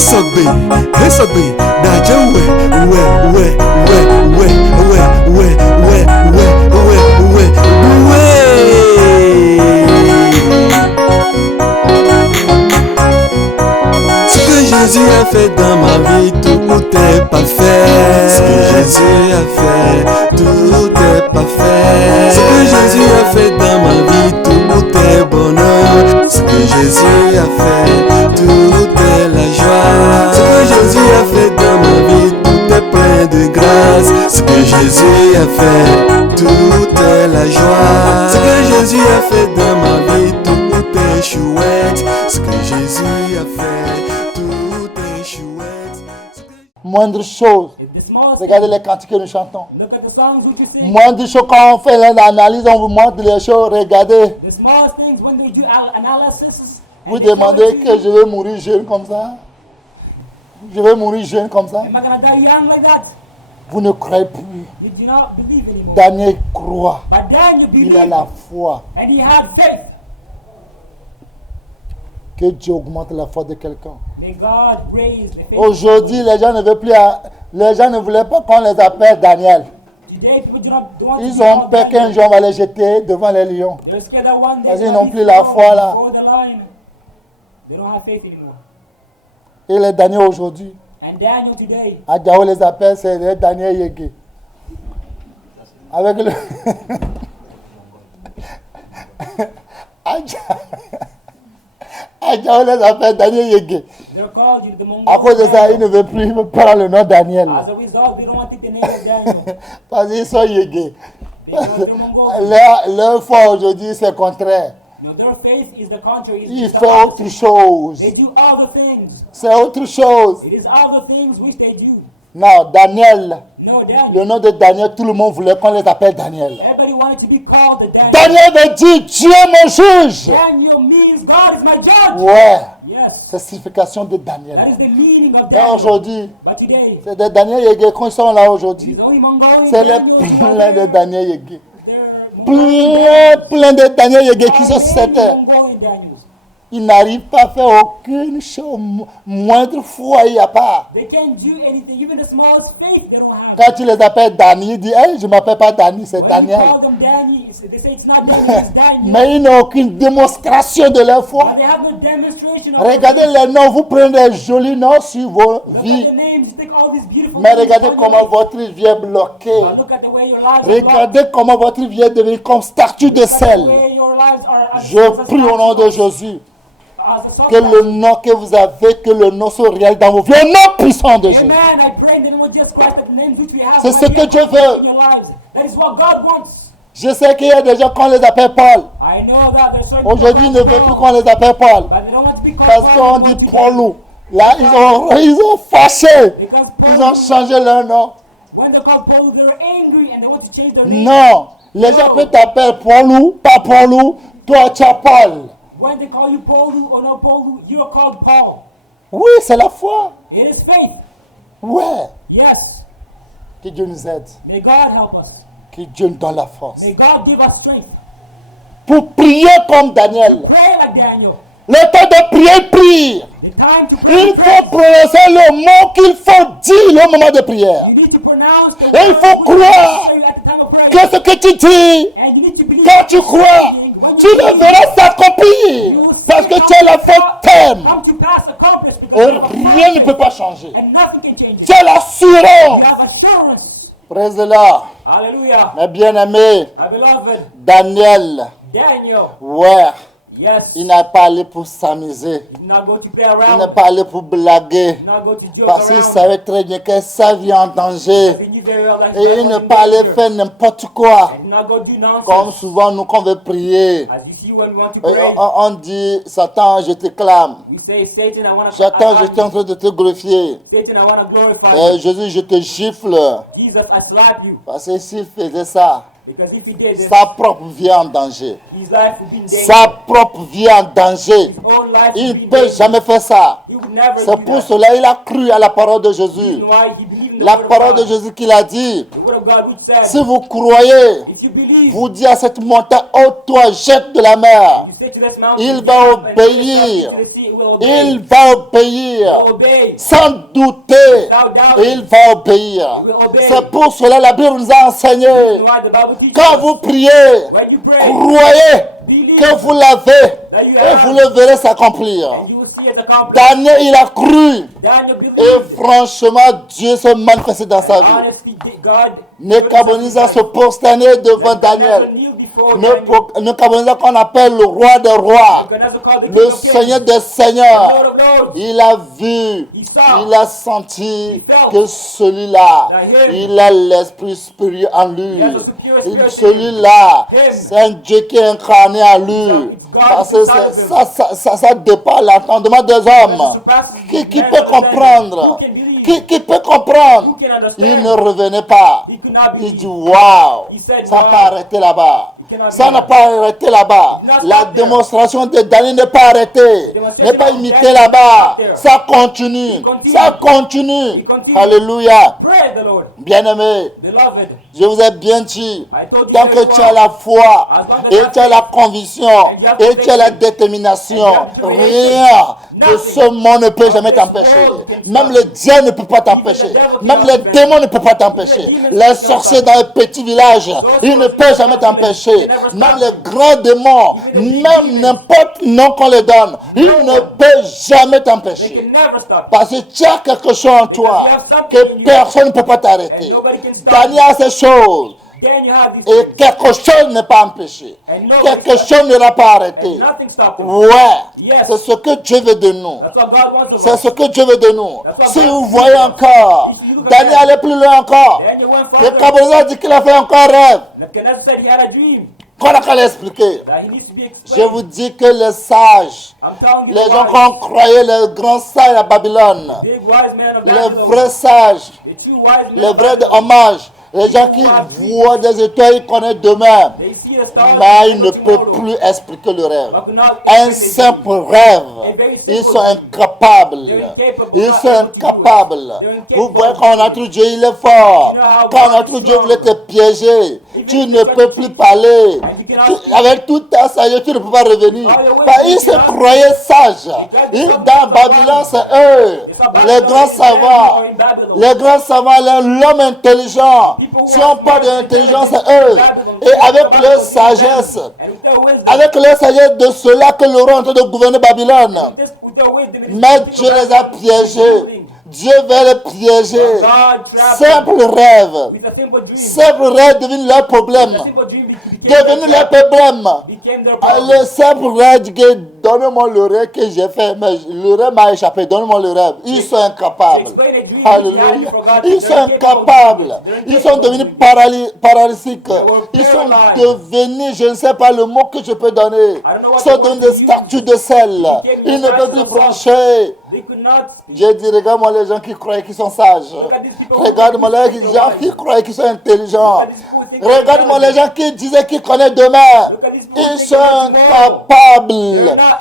Hesabe, Naja, ouais. Ce que Jésus a fait dans ma vie, tout est parfait. Ce que Jésus a fait, tout est parfait. Ce que Jésus a fait dans ma vie, tout est bonheur. Ce que Jésus a fait, tout est la joie. Ce que Jésus a fait dans ma vie, tout est plein de grâce. Ce que Jésus a fait, tout est la joie. Ce que Jésus a fait dans ma vie, tout est chouette. Ce que Jésus a fait, tout est chouette. Moindre chose. Regardez les cantiques que nous chantons. Look at the songs which you sing. Moindre chose, quand on fait l'analyse, on vous montre les choses. Regardez, The smallest things when they do analysis. vous demandez que je vais mourir jeune comme ça. Je vais mourir jeune comme ça. Am I gonna die young like that? Vous ne croyez plus. You do not believe anymore. Daniel croit. But Daniel Il a believed, la foi. and he had faith. Que Dieu augmente la foi de quelqu'un. May God raise the faith. Aujourd'hui, les gens ne veulent plus. Les gens ne voulaient pas qu'on les appelle Daniel. Today, people do not want Ils to ont call peur qu'un Daniel. jour on va les jeter devant les lions. They're scared that one day Parce qu'ils they'll n'ont be plus la thrown foi là. before the lion. They don't have faith anymore. Et les Daniel aujourd'hui, And Daniel today, à Diao les appelle, c'est les Daniel Yégué. Avec le. À Diao les appelle Daniel Yégué. they're called you the Mongol. À cause de ça, ils ne veulent plus prendre le nom Daniel. As a result, they don't want to take the name of Daniel. Parce qu'ils sont Yégué. Because they're Mongol. Leur foi aujourd'hui, c'est le contraire. No, their faith is the contrary. It's Ils just the font autre opposite. chose. They do all the things. C'est autre chose. It is all the things which they do. Non, Daniel. No, Daniel. Le nom de Daniel, tout le monde voulait qu'on les appelle Daniel. Everybody wanted to be called the Daniel. Daniel veut dire Dieu est mon juge. Daniel means God is my judge. Ouais, Yes. c'est la signification de That Daniel. is the meaning of Mais Daniel. aujourd'hui, But today, c'est des Daniel Yégué qui sont là aujourd'hui. it's only Mongolian C'est les Daniels pleins de Daniel Yégué. They're Plein de Daniel Yégué qui sont sur cette terre. Mongolian Daniels. Ils n'arrivent pas à faire aucune chose, moindre foi, il n'y a pas. They can't do anything. Even the smallest faith, they don't have. Quand tu les appelles Dani, ils disent, hey, je ne m'appelle pas Dani, c'est When you Daniel. call them Daniel, they say it's not Daniel, it's Daniel. Mais ils n'ont aucune démonstration de leur foi. But they have no demonstration of Regardez les noms, vous prenez des jolis noms sur vos Look at vies. the names, you take all these beautiful Mais names regardez on comment your votre vie est bloquée. But look at the way your lives are blocked. Regardez comment votre vie est devenue comme statue de Look at the sel. way your lives are as- Je as a prie au nom de Jésus as a song que le nom que vous avez, que le nom soit réel dans vos vies. Le nom puissant de Jésus. Amen. I pray in the name of Jesus Christ that the names which we have C'est ce right que here Dieu veut. in your lives. That is what God wants. Je sais qu'il y a des gens qu'on les appelle Paul. I know that there's certain Aujourd'hui, ils ne people veulent plus called qu'on les appelle Paul. But they don't want to be called Parce Paul, qu'on they dit want to be- Paulou. Là, ils ont fâché. Because Ils ont Paul, changé leur nom. when they're called Paul, they're angry and they want to change their name. Non. Les gens peuvent t'appeler Paulou, pas Paulou. Toi, tu as Paul. When they call you Paulu or no Paulu, you are called Paul. Oui, c'est la foi. It is faith. Ouais. Yes. Que Dieu nous aide. May God help us. Que Dieu nous donne la force. May God give us strength. Pour prier comme Daniel. Pray like Daniel. Le temps de prier, prie. The time to pray. Il faut prononcer le mot qu'il faut dire au moment de prière. You need to pronounce the Et il word faut which you croire say at the time of prayer. Que ce que tu dis, And you need to believe quand tu what crois, you're saying. When tu you le believe, verras you s'accomplir. will see Parce que it tu es la come foi ferme. to pass accomplished Et because you have a rien ne faith peut pas changer. and nothing can change it. Tu as You l'assurance. have assurance. Praise the Lord. Hallelujah. Mes bien-aimés, My beloved Daniel, Daniel. ouais, Yes. il n'a pas allé pour s'amuser. He did not go to play Il around. n'a pas allé pour blaguer. He did not go to joke Parce qu'il around. savait très bien que sa vie est en danger. He knew very well that his Et life il was ne in pas allé danger. faire n'importe quoi. He did not go do nonsense. Comme souvent nous quand on veut prier. As you see when we want to Et pray, on dit, Satan, je te clame. we say, Satan, I want to J'attends, je suis en train de te glorifier. Satan, I want to glorify Et you. Jésus, je te gifle. Jesus, I slap you. Parce que s'il faisait ça, Because if he did this, sa propre vie est en danger. his life would be in danger. Sa propre vie est en danger. His own life Il would ne be in peut danger. jamais faire ça. He would never C'est do pour that. cela qu'il a cru à la parole de Jésus. Reason why he believed in the La word of parole de God. Jésus qu'il a dit. The word of God which says, Si vous croyez, if you believe, vous dites à cette montagne, ôte-toi, jette de la mer. you say to this mountain, Il "Stand va up and obéir. lift up to the sea," it will obey. Il va obéir. He'll obey. Sans douter, il va obéir. C'est pour cela que la Bible nous a enseigné. Why the Bible teaches Quand vous priez, when you pray, croyez believe que vous l'avez that you et have, vous le verrez s'accomplir. and you will see it accomplished. Daniel, il a cru. Daniel Et believed. franchement, Dieu s'est manifesté dans sa vie. Honestly, God. Nebuchadnezzar se prosternait devant Daniel. Kneel before Daniel. Nebuchadnezzar qu'on appelle le roi des rois, Nebuchadnezzar called the le King of Kings, Seigneur des Lord seigneurs. of Lords. Il a vu, He saw. il a senti He felt. que celui-là, That him. il a l'esprit supérieur en lui. He has a superior spirit in Celui-là, him. c'est un Dieu qui est incarné en lui. It's God Parce que inside of him. ça dépasse l'entendement des hommes. Qui peut comprendre? Who can believe? Qui peut comprendre? Who can understand? Il ne revenait pas. He could not Il dit believe. waouh, He said, ça n'a wow. pas arrêté là-bas. cannot Ça be n'a pas arrêté là-bas. It did not La stop there. démonstration de Daniel n'est pas arrêtée, Demonstration n'est pas of imitée Daniel là-bas. is not there. Ça continue, It continues. ça continue. It continues. Alléluia. Praise the Lord. Bien-aimé, Beloved, je vous ai bien dit, I told you tant que before, tu as la foi as long as et you tu as la have conviction and you have et tu as la faith, détermination, and you have determination, rien de nothing ce monde ne peut jamais of this t'empêcher. world can Même stop le you. diable ne peut pas t'empêcher. Even the devil Même cannot les stop démons ne peuvent pas t'empêcher. Even the demons Les cannot sorciers stop dans les petits villages, ils ne sorcerers peuvent jamais cannot t'empêcher. stop you. Même They never les grands démons, Even the même demons. n'importe nom qu'on les donne, ils ne peuvent jamais they t'empêcher. can never stop you. Parce que tu as quelque chose en toi you have something que in you. personne ne peut pas t'arrêter. And nobody can stop Daniel a ces choses. Then you have these Et things. quelque chose n'est pas empêché. And no Quelque one chose ne l'a pas And arrêté. nothing stopped you. Ouais, Yes. c'est ce que Dieu veut de nous. That's what God wants of C'est us. ce que Dieu veut de nous. That's what Si God vous wants voyez of us. encore, If you look at Daniel that, allait plus loin encore. Daniel went Le further. Camerounais dit qu'il a fait encore un rêve. Nebuchadnezzar said he had a dream Qu'on a qu'à l'expliquer. that he needs to be Je explained. vous dis que les sages, I'm telling you, les the gens wise, qu'on croyait les grands sages à Babylone, big wise men of les Babylon, vrais sages, the true wise men les of vrais de Babylon, hommage, les gens qui voient des étoiles, ils connaissent demain. they see the stars Mais and ils ne know peuvent tomorrow, plus expliquer le rêve. but could not Un explain simple their rêve, A very simple ils sont dream. incapables. They're incapable, Ils not sont able to do it. incapables. They're incapable Vous voyez, of quand doing notre Dieu, il est fort. You know how Quand God notre is Dieu strong. voulait te piéger, Even tu if ne you peux try to plus cheat, parler. and you cannot cheat. Avec toute ta sagesse, tu ne peux pas revenir. All your wisdom, Parce qu'ils you se cannot- croyaient sages. Because Ils, some dans people Babylone, are c'est eux. It's about Les God grands in savants. Babylon or in Babylon. Les grands savants, l'homme intelligent. People who Si are on parle smart, d'intelligence, intelligent, c'est eux. Babylon. Et avec Babylon, leur Babylon, sagesse, and with their wisdom, avec leur sagesse de ceux-là que le roi est en train de gouverner Babylone. with their wisdom, it's Mais people Dieu les a Babylon piégés. Dieu veut les piéger. God trapped them Simple rêve. with a simple dream. Simple rêve devient leur problème. A simple dream became Devenu their leur problème. became their Ah, problem. le simple rêve dit que donne-moi le rêve que j'ai fait, mais le rêve m'a échappé, donne-moi le rêve. Ils sont incapables. Explain a dream Alléluia. which you forgot. Ils They're sont incapable of incapables. doing it. They're Ils sont incapable devenus of doing it. paralytiques. were Ils sont paralyzed. devenus, je ne sais pas le mot que je peux donner. I don't know what Ils sont the devenus word des to statues use. de sel. became Ils ne statues peuvent plus of salt. brancher. They could not speak. J'ai dit, regarde-moi les gens qui croient qu'ils sont sages. Look at these people who Regarde-moi think les they're gens wise. qui croient qu'ils sont intelligents. Look at these people who think they're Regarde-moi les intelligent. gens qui disaient qu'ils connaissent demain. Look at these people who Ils think sont they know. incapables They're not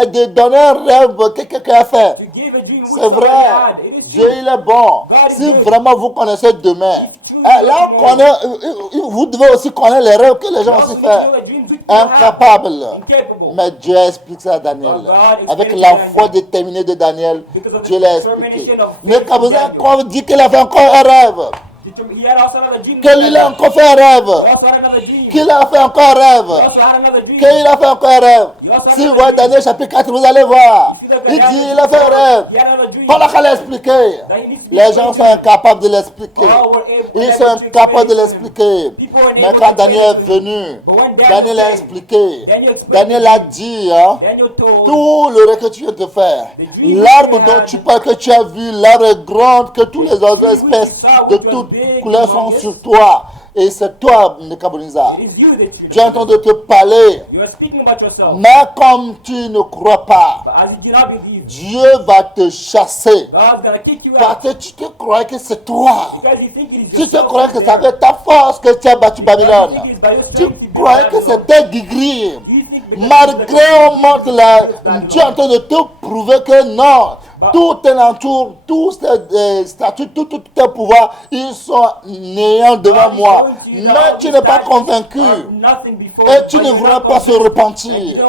able de donner un rêve que quelqu'un a fait. to give a dream which C'est somebody vrai. had. It is Dieu, true. il est bon. God is Si good. vraiment vous connaissez demain, true là, tomorrow. vous devez aussi connaître les rêves que les gens ont aussi Also, fait. you know, dreams which you have. Incapables. Incapable. Mais Dieu explique ça à Daniel. But God Avec explained la to Daniel. foi déterminée de Daniel, Because of the Dieu l'a expliqué. determination of faith Mais of Kabouza Daniel. dit qu'il a fait encore un rêve. He had also another dream. Que lui a encore fait un rêve. He also had another dream. Qu'il a fait encore un rêve. He also had another dream. Qu'il a fait encore un rêve. Si vous voyez Daniel chapitre 4, vous allez voir. Il dit, il a fait un rêve. He had another dream. On a qu'à l'expliquer. That he needs to be Les gens sont incapables de l'expliquer. All were able- Ils unable sont to incapables de explain it. l'expliquer. People were Mais unable quand to Daniel explain est it. venu, But when Daniel a came, expliqué. Daniel explained Daniel a dit, hein, Daniel told tout le rêve que tu viens de faire, The dream l'arbre that dont had- tu parles, que tu as vu, l'arbre est grande, que tous les autres espèces saw de which was toutes big, couleurs sont humongous. sur toi. Et c'est toi, Nebuchadnezzar. It is you that you Dieu est en train de te parler. You are speaking about yourself. Mais comme tu ne crois pas, But as you do not believe, Dieu va te chasser. God's gonna kick you Parce out. que tu te crois que c'est toi. Because you think it is Tu te yourself crois que who's c'est there. avec ta force que tu as battu Because you Babylone. think it is by your Tu strength you beat crois que Babylon. c'était degré. You think because Malgré you on montre la, Dieu est en train de te prouver que non, tout t'entoure, tous tes statuts, tous tes pouvoirs, ils sont néants devant moi. Mais tu n'es pas convaincu et tu ne voudras pas se repentir.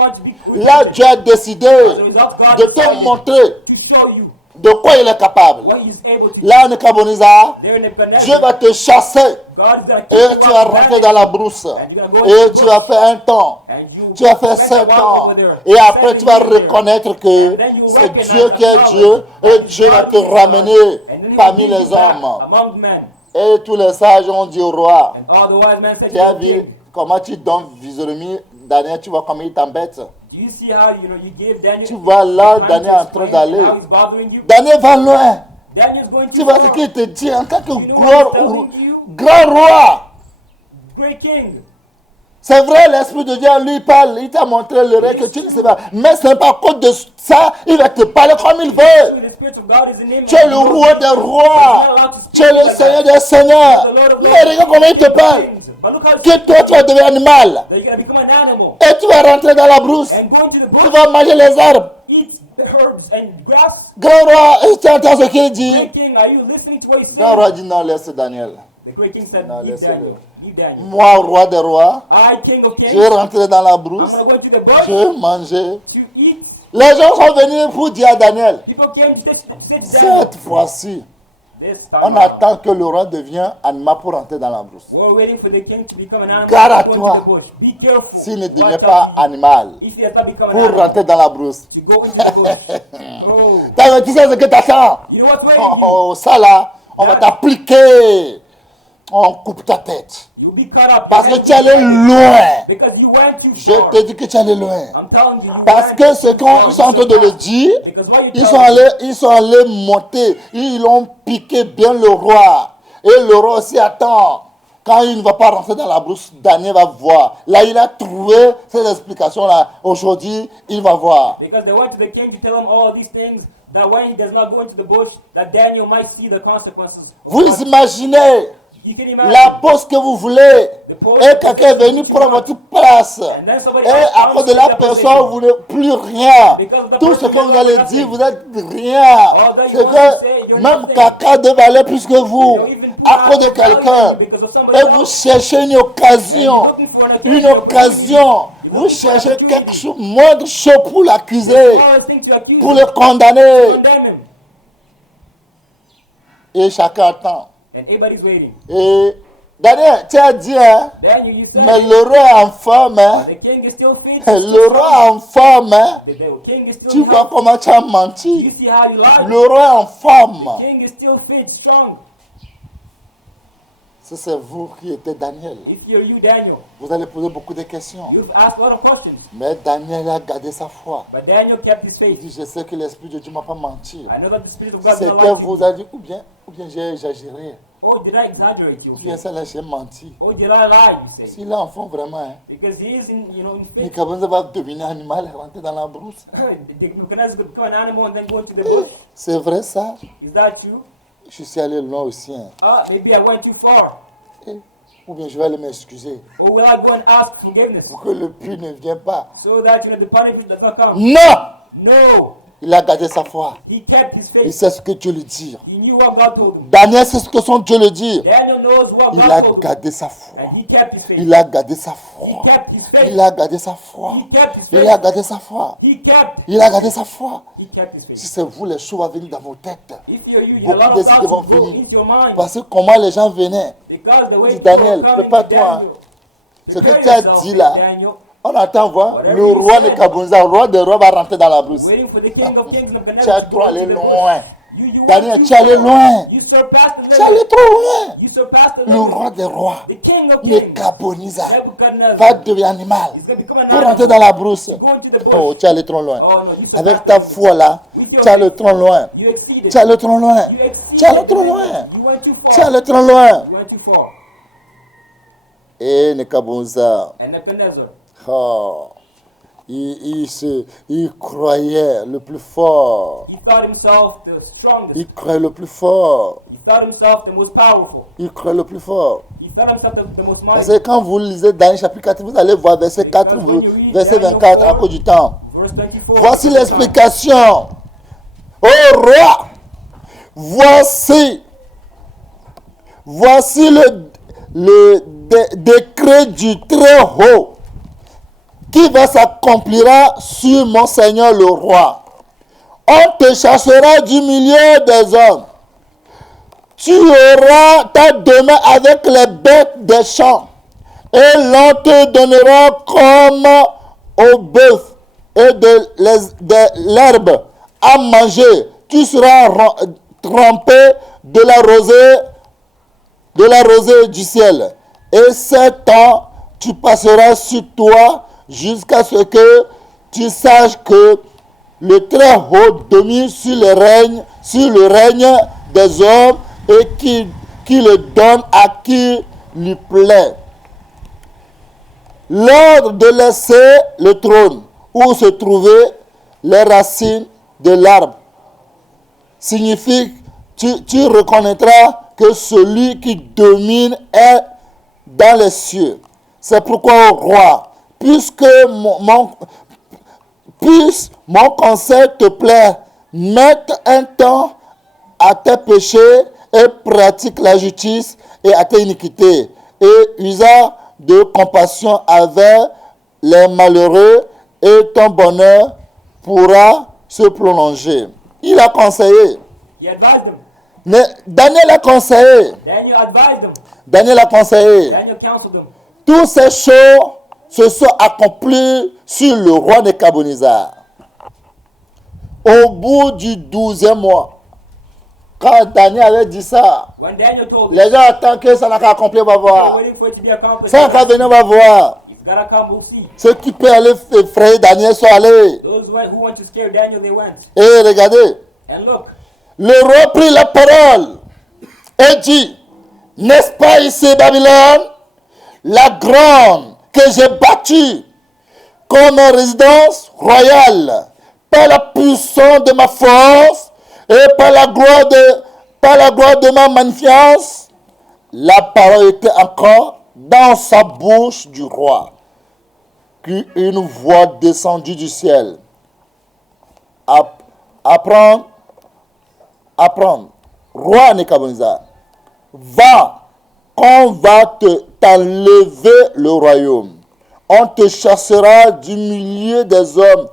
Là, Dieu a décidé de te montrer de quoi il est capable. Là, en Nebuchadnezzar, Dieu va te chasser et tu vas rentrer dans la brousse. Et tu vas faire un temps. Tu vas faire 7 ans. Et après, tu vas reconnaître que c'est Dieu qui est Dieu. Et Dieu va te ramener parmi les hommes. Et tous les sages ont dit au roi, tu as vu comment tu donnes Visoremi, Daniel, tu vois comment il t'embête. Tu vois là, Daniel est en train d'aller. Daniel va loin. Tu vois ce qu'il te dit en tant que grand roi. C'est vrai, l'Esprit de Dieu lui parle, il t'a montré le rêve que tu ne sais pas. Mais ce n'est pas à cause de ça, il va te parler comme il veut. Tu es le roi des rois. Tu es le Seigneur des seigneurs. Mais regarde comment il te parle. Que toi, tu vas devenir animal. Et tu vas rentrer dans la brousse. Tu vas manger les arbres. Grand roi, tu entends ce qu'il dit? Grand roi dit non, laisse Daniel. Non, laisse-le. Moi, roi des rois, je vais rentrer dans la brousse, je vais manger. Les gens sont venus pour dire à Daniel, cette fois-ci, on attend que le roi devienne animal pour rentrer dans la brousse. Garde à toi, s'il ne devient pas animal pour rentrer dans la brousse. Tu sais ce que tu attends? Oh, ça là, on va t'appliquer. On coupe ta tête. Parce que tu es allé loin. Je te dis que tu es allé loin. Parce que ce qu'ils sont en train de le dire, ils sont allés monter. Ils ont piqué bien le roi. Et le roi aussi attend. Quand il ne va pas rentrer dans la brousse, Daniel va voir. Là, il a trouvé ces explications-là. Aujourd'hui, il va voir. Because they went to the king to tell him all these things. That when he does not go into the bush, that Daniel might see the consequences. Vous imaginez la pause que vous voulez, et quelqu'un est venu prendre votre place, et à cause de la personne, vous n'êtes plus rien. Tout ce que vous allez dire, vous n'êtes rien. C'est que même caca devait aller plus que vous, à cause de quelqu'un. Et vous cherchez une occasion, vous cherchez quelque chose, moindre chose pour l'accuser, pour le condamner. Et chacun attend. Et Daniel, tu as dit, hein, mais le roi est en forme, hein, le roi est en forme, hein, tu vois comment tu as menti, le roi est en forme. Si c'est vous qui êtes Daniel, vous allez poser beaucoup de questions. Mais Daniel a gardé sa foi. Il dit, je sais que l'Esprit de Dieu ne m'a pas menti. C'est que vous avez dit, ou bien j'ai exagéré. Or did I exaggerate you? Bien ça là, j'ai menti. Or did I lie, you say? S'il est enfant vraiment, hein, Because he is in faith. Nebuchadnezzar va devenir animal et rentrer dans la brousse. Nebuchadnezzar could become an animal and then go into the bush. C'est vrai ça? Is that true? Je suis allé loin aussi. Hein. Maybe I went too far. Ou bien je vais aller m'excuser. Or will I go and ask forgiveness? Pour que le puits ne vienne pas. So that the punishment does not come. Non! No! Il a gardé sa foi. He kept his faith. Il sait ce que Dieu lui dit. He knew what God told him. Daniel sait ce que son Dieu lui dit. Daniel knows what Il God a told him. gardé sa foi. And he kept his faith. Il a gardé sa foi. He kept his faith. Il a gardé sa foi. He kept his Il faith. a gardé sa foi. He kept. Il a gardé sa foi. He kept his faith. Si c'est vous, les choses vont venir dans vos têtes. If you're you, a lot Beaucoup of d'idées vont thoughts will go venir. into your mind. Parce que comment les gens venaient. Because the way Dis, Daniel, people come prépare-toi. into Daniel. Ce que Prepare tu as yourself, dit là, Daniel. on attend voir. Le roi de Nebuchadnezzar, le roi des rois va rentrer dans la brousse. Waiting for the king of kings and Tu as Nebuchadnezzar trop allé to go into the loin. bush. You Daniel, went tu es allé too loin. far. You surpassed the Tu es allé limit. trop loin. You surpassed the Le limit. roi des rois, The king of kings, Nebuchadnezzar, Nebuchadnezzar, va devenir animal is going to become an pour animal. rentrer dans la brousse. Go into the bush. Oh, tu es allé trop loin. Oh no, you Avec surpassed ta the foi là, limit. tu es allé trop loin. You exceeded. Tu es allé trop loin. You exceeded. Tu es allé trop loin. You went too Tu es far. allé trop loin. You went too far. Et Nebuchadnezzar, And Nebuchadnezzar, oh, il croyait le plus fort. he thought himself the strongest. Il croyait le plus fort. He thought himself the most powerful. Il croyait le plus fort. He thought himself the most Parce mighty. que quand vous lisez Daniel chapitre 4, vous allez voir verset 4, verset 24 à cause du temps. Verse 24. Voici l'explication. Ô roi, voici le décret du Très-Haut qui va s'accomplira sur mon Seigneur le roi. On te chassera du milieu des hommes. Tu auras ta demeure avec les bêtes des champs, et l'on te donnera comme au bœuf et de l'herbe à manger. Tu seras trempé de la rosée du ciel. Et 7 ans, tu passeras sur toi jusqu'à ce que tu saches que le Très-Haut domine sur le règne des hommes et qui le donne à qui lui plaît. L'ordre de laisser le trône où se trouvaient les racines de l'arbre signifie tu reconnaîtras que celui qui domine est dans les cieux. C'est pourquoi, ô roi, puisque mon conseil te plaît, mette un temps à tes péchés et pratique la justice et à tes iniquités, et usa de compassion avec les malheureux, et ton bonheur pourra se prolonger. Il a conseillé. He advised them. Mais Daniel a conseillé. Daniel advised them. Daniel a conseillé. Daniel counseled them. Toutes ces choses se sont accomplies sur le roi Nebuchadnezzar. Au bout du 12e mois, quand Daniel avait dit ça, When Daniel told les gens attendent que ça n'a qu'à accomplir, on va them, voir. waiting for it to be accomplished. Ça n'a qu'à venir, on va voir. It's gotta come, we'll see. Ceux qui peuvent aller effrayer Daniel sont allés. Those who went to scare Daniel, they went. Et regardez, And look, le roi prit la parole et dit, n'est-ce pas ici Babylone, la grande que j'ai bâtie comme résidence royale, par la puissance de ma force et par la gloire de ma magnificence? La parole était encore dans sa bouche du roi, qu'une voix descendue du ciel. Apprendre, roi Nebuchadnezzar, va, on va t'enlever le royaume. On te chassera du milieu des hommes.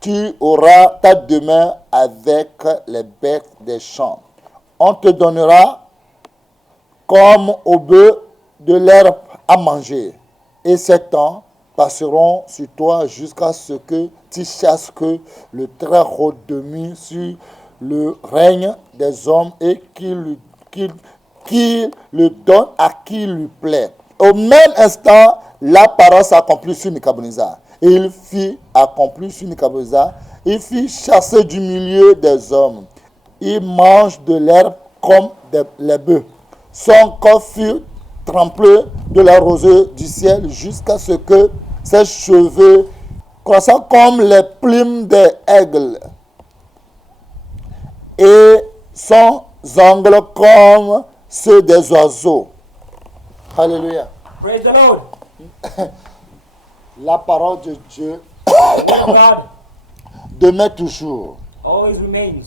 Tu auras ta demeure avec les bêtes des champs. On te donnera comme au bœuf de l'herbe à manger. Et 7 ans passeront sur toi jusqu'à ce que tu chasses que le Très-Haut domine sur le règne des hommes et qu'il le donne à qui lui plaît. Au même instant, la parole s'accomplit sur Nebuchadnezzar. Et il fit accomplir sur Nebuchadnezzar. Il fit chasser du milieu des hommes. Il mange de l'herbe comme les bœufs. Son corps fut trempé de la rosée du ciel jusqu'à ce que ses cheveux croissant comme les plumes des aigles et son ongles comme ceux des oiseaux. Alléluia. praise the Lord. La parole de Dieu God demeure toujours. always remains.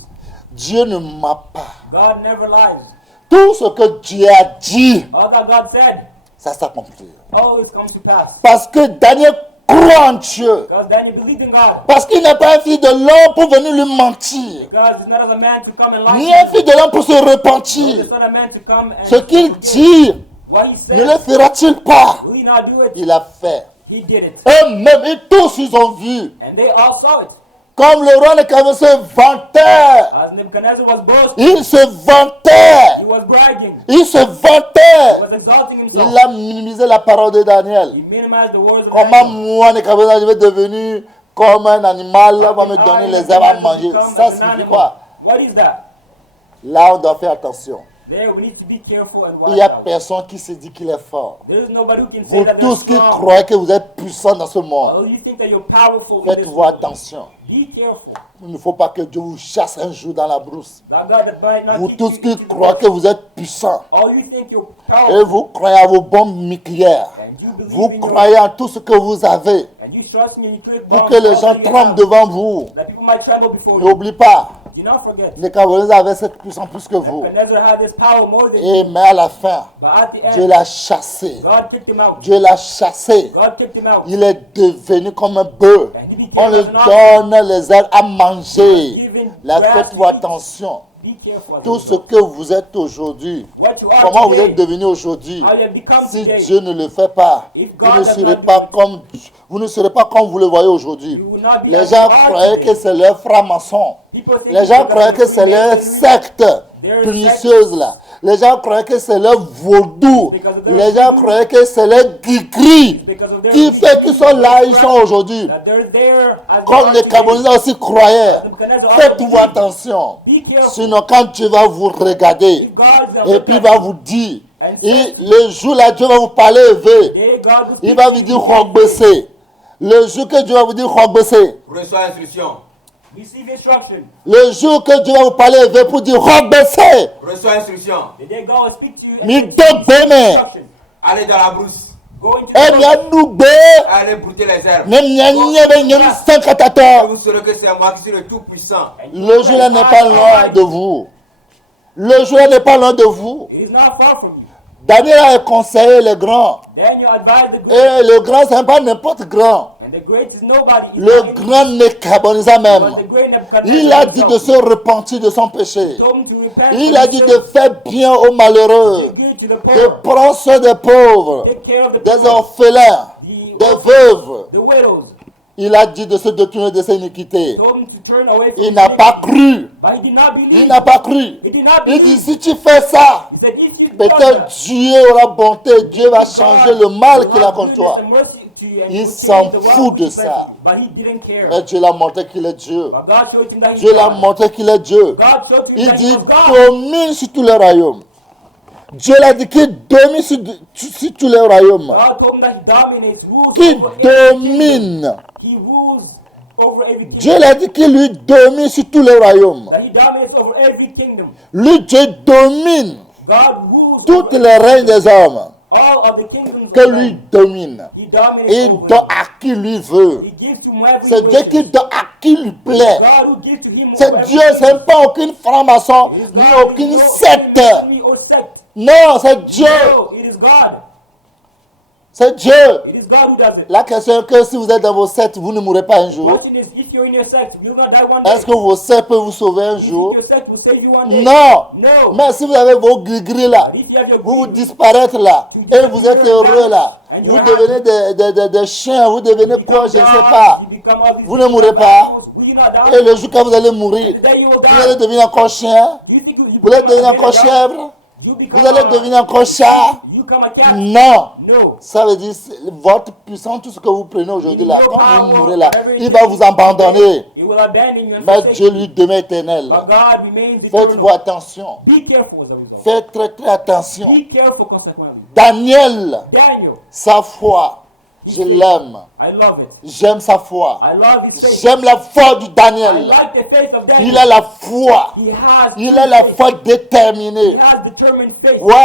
Dieu ne ment pas. God never lies. Tout ce que Dieu a dit, All that God said ça s'accomplit. always comes to pass. Parce que Daniel croit en Dieu. Because Daniel believed in God. Parce qu'il n'est pas un fils de l'homme pour venir lui mentir. Because he's not as a man to come and lie Ni un to fils you. de l'homme pour se He's repentir. not a man to come and Ce qu'il forgive. dit, What he ne le said, fera-t-il pas? will he not do it? Il a fait. He did it. Eux-mêmes, et tous, ils ont vu. And they all saw it. Comme le roi Nebuchadnezzar se vantait. As Nebuchadnezzar was boasting, Il se vantait. he was bragging. Il se He vantait. was exalting Il himself. a minimisé la parole de Daniel. He minimized the words of Comment Daniel. moi, Nebuchadnezzar, je vais devenir comme un animal, on va me donner les herbes à manger. Ça signifie quoi? What is that? Là, on doit faire attention. There we need to be careful and Il watch n'y a out. personne qui se dit qu'il est fort. There is nobody who can say Vous that they're tous qui strong. croyez que vous êtes puissants dans ce monde, Oh, you think that you're powerful in this faites-vous world. attention. Be careful. Il ne faut pas que Dieu vous chasse un jour dans la brousse. That God that might not Vous keep tous you qui into the croyez que world. vous êtes puissants Oh, you think you're et powerful. vous croyez à vos bombes nucléaires, And you believe vous in your, croyez en tout ce que vous avez and you trust me and you click pour bombs que les all gens over your tremblent house. devant vous. That people might tremble before you. N'oublie pas, Do not forget. Nebuchadnezzar avait cette puissance plus que vous. Nebuchadnezzar had this power more than Et you. mais à la fin, But at the Dieu end, l'a chassé. God kicked him out. Dieu l'a chassé. God kicked him out. Il est devenu comme un bœuf. And he became On lui as an ox. donne les herbes à manger. Given Là, grass faites-vous to eat. attention. Be careful. Tout ce que vous êtes aujourd'hui, What you are comment vous today, êtes devenu aujourd'hui, how you have become si today, Dieu ne le fait pas, If vous God ne does serez not pas do it, comme vous ne serez pas comme vous le voyez aujourd'hui. you will not be Les as gens God croyaient today. que c'est leur franc-maçon. People think Les gens because croyaient que they're c'est leur Freemasons, secte they're pernicieuse là. Les gens croyaient que c'est leur vaudou. Because of their Les gens voodoo. croyaient que c'est leur gris because of their qui fait qu'ils sont là, ils sont aujourd'hui. that they're there as Comme God les today. Camerounais aussi croyaient. Faites-vous attention. Be careful. Sinon, quand Dieu va vous regarder, God is et look puis at il va you. vous dire, And et say, le jour là, Dieu va vous parler élevé. There God will Il speak va to vous you. dire, Rogbessé. Le jour que Dieu va vous dire, Rogbessé. Reçois instruction. Receive instruction. Le jour que Dieu va vous parler élevé pour dire, Rogbessé. Reçois instruction. The day God will speak to you and Mi give do you bene. instruction. Allez dans la brousse. Go into Eh the bien, field. nous bé. Allez brouter les herbes. Nem nya nya ben nyem Et 114. vous saurez que c'est moi qui suis le Tout-Puissant. And you Le will jour là n'est pas loin arise. de vous. Le jour là n'est pas loin de vous. It is not far from you. Daniel a conseillé les grands. Daniel advised the great. Et le grand, ce n'est pas n'importe grand. And the great is nobody. It's Le not him. grand Nebuchadnezzar It was même. the great Nebuchadnezzar Il a dit himself. de se repentir de son péché. Told him to repent Il from a his dit sin, de faire bien aux malheureux, to give to the de poor, prendre soin des pauvres, take care of the des poor, orphelins, the des orphans, veuves. the widows. Il a dit de se détourner de ses iniquités. Told him to turn away from Il his n'a pas iniquity. cru. But he did not believe. Il n'a pas cru. He did not Il believe. dit, si tu fais ça, He said, if you do peut-être that, Dieu aura bonté, Dieu va changer le mal qu'il a God will contre toi. have goodness and mercy to you and Il will s'en change the fout world de with ça. mercy. But he didn't care. Mais Dieu l'a montré qu'il est Dieu. But God showed him that he Dieu l'a God. montré qu'il est Dieu. God showed him Il that he dit, was God. domine sur tous les royaumes. Dieu l'a dit qu'il domine sur tous les royaumes. God told him that he dominates, rules Qu'il over every kingdom. domine. He rules over every kingdom. Dieu l'a dit qu'il lui domine sur tous les royaumes. That he dominates over every kingdom. Lui, Dieu domine God rules toutes over les règnes des hommes. all of the kingdoms Que of lui men. domine. He dominates Et il over donne them. à qui lui veut. He gives to whoever C'est he Dieu wishes. qui donne à qui lui plaît. God who gives to him C'est whoever Dieu, he ce n'est wishes. pas aucune franc-maçon, It is ni not aucune no secte. enemy or sect. Non, c'est Dieu. No, it is God. C'est Dieu. It is God who does it. La question est que si vous êtes dans vos sectes, vous ne mourrez pas un The jour. question is, if you're in your sect, you will not die one day. Est-ce que vos sectes peuvent vous sauver un You jour? think your sect will save you one day? Non. No. Mais si vous avez vos gris-gris là, But if you have your vous vous greed, disparaître là, et vous êtes heureux là, vous devenez des chiens, vous devenez you quoi, become je ne sais dogs, pas. you become all these Vous ne mourrez pas. animals, will you not die? Et le jour quand vous allez mourir, The day you will vous allez die. devenir encore chien, Do you think you vous allez become devenir a encore dog? chèvre, You become vous allez a- devenir encore chat. You become a cat? Non. No. Ça veut dire votre puissance, tout ce que vous prenez aujourd'hui là, quand vous mourrez là, il va vous abandonner. It will abandon you and Mais forsake Dieu you. lui demeure éternel. But God remains Faites-vous eternal. attention. Be careful as a result. Faites très très attention. Be careful consequently. Daniel, Daniel, sa foi, je l'aime. I love it. J'aime sa foi. I love his faith. J'aime la foi du I Daniel. like the faith of Daniel. Il a la foi. He has Il a la faith. foi He déterminée. has determined faith. Ouais.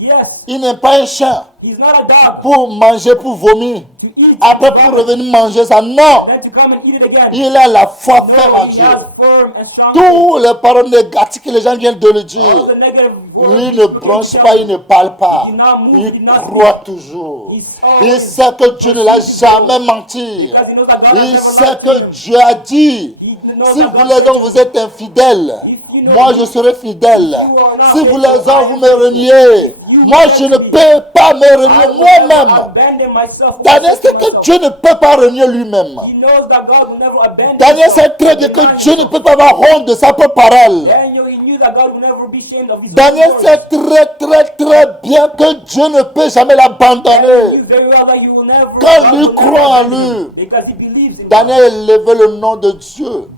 Yes. Il n'est pas un chien He's not a dog pour manger, pour vomir. to eat. Après pour revenir manger ça. Non. Then to come and eat it again. Il a la foi ferme No, en he Dieu. has firm and strong faith. Tous les paroles négatives que les gens viennent de le All dire. the negative words Lui he ne speaks bronche against pas, him, il ne parle pas. he did not move, he Il did not croit toujours. He's Il always sait que Dieu ne l'a jamais menti. because he knows that God has Il never sait lied to que him. Dieu a dit, He knows si that vous God les said, hommes vous êtes infidèles, If you know moi me, je serai fidèle. you are not Si vous les faithful, hommes I vous am me faithful. reniez, You moi je ne reject me. peux pas me I renier will never moi-même. abandon myself or Daniel forsake sait que myself. Dieu ne peut pas renier lui-même. He knows that God will never abandon Daniel himself. sait très bien He que denies Dieu ne himself. peut pas avoir honte de sa propre parole. Daniel, he knew that God would never be ashamed of his Daniel words. sait très bien que Dieu ne peut jamais Daniel l'abandonner. knew very well that he will never, Quand God lui will croit never en abandon lui. him because he believes in God. Daniel a élevé le nom de Dieu.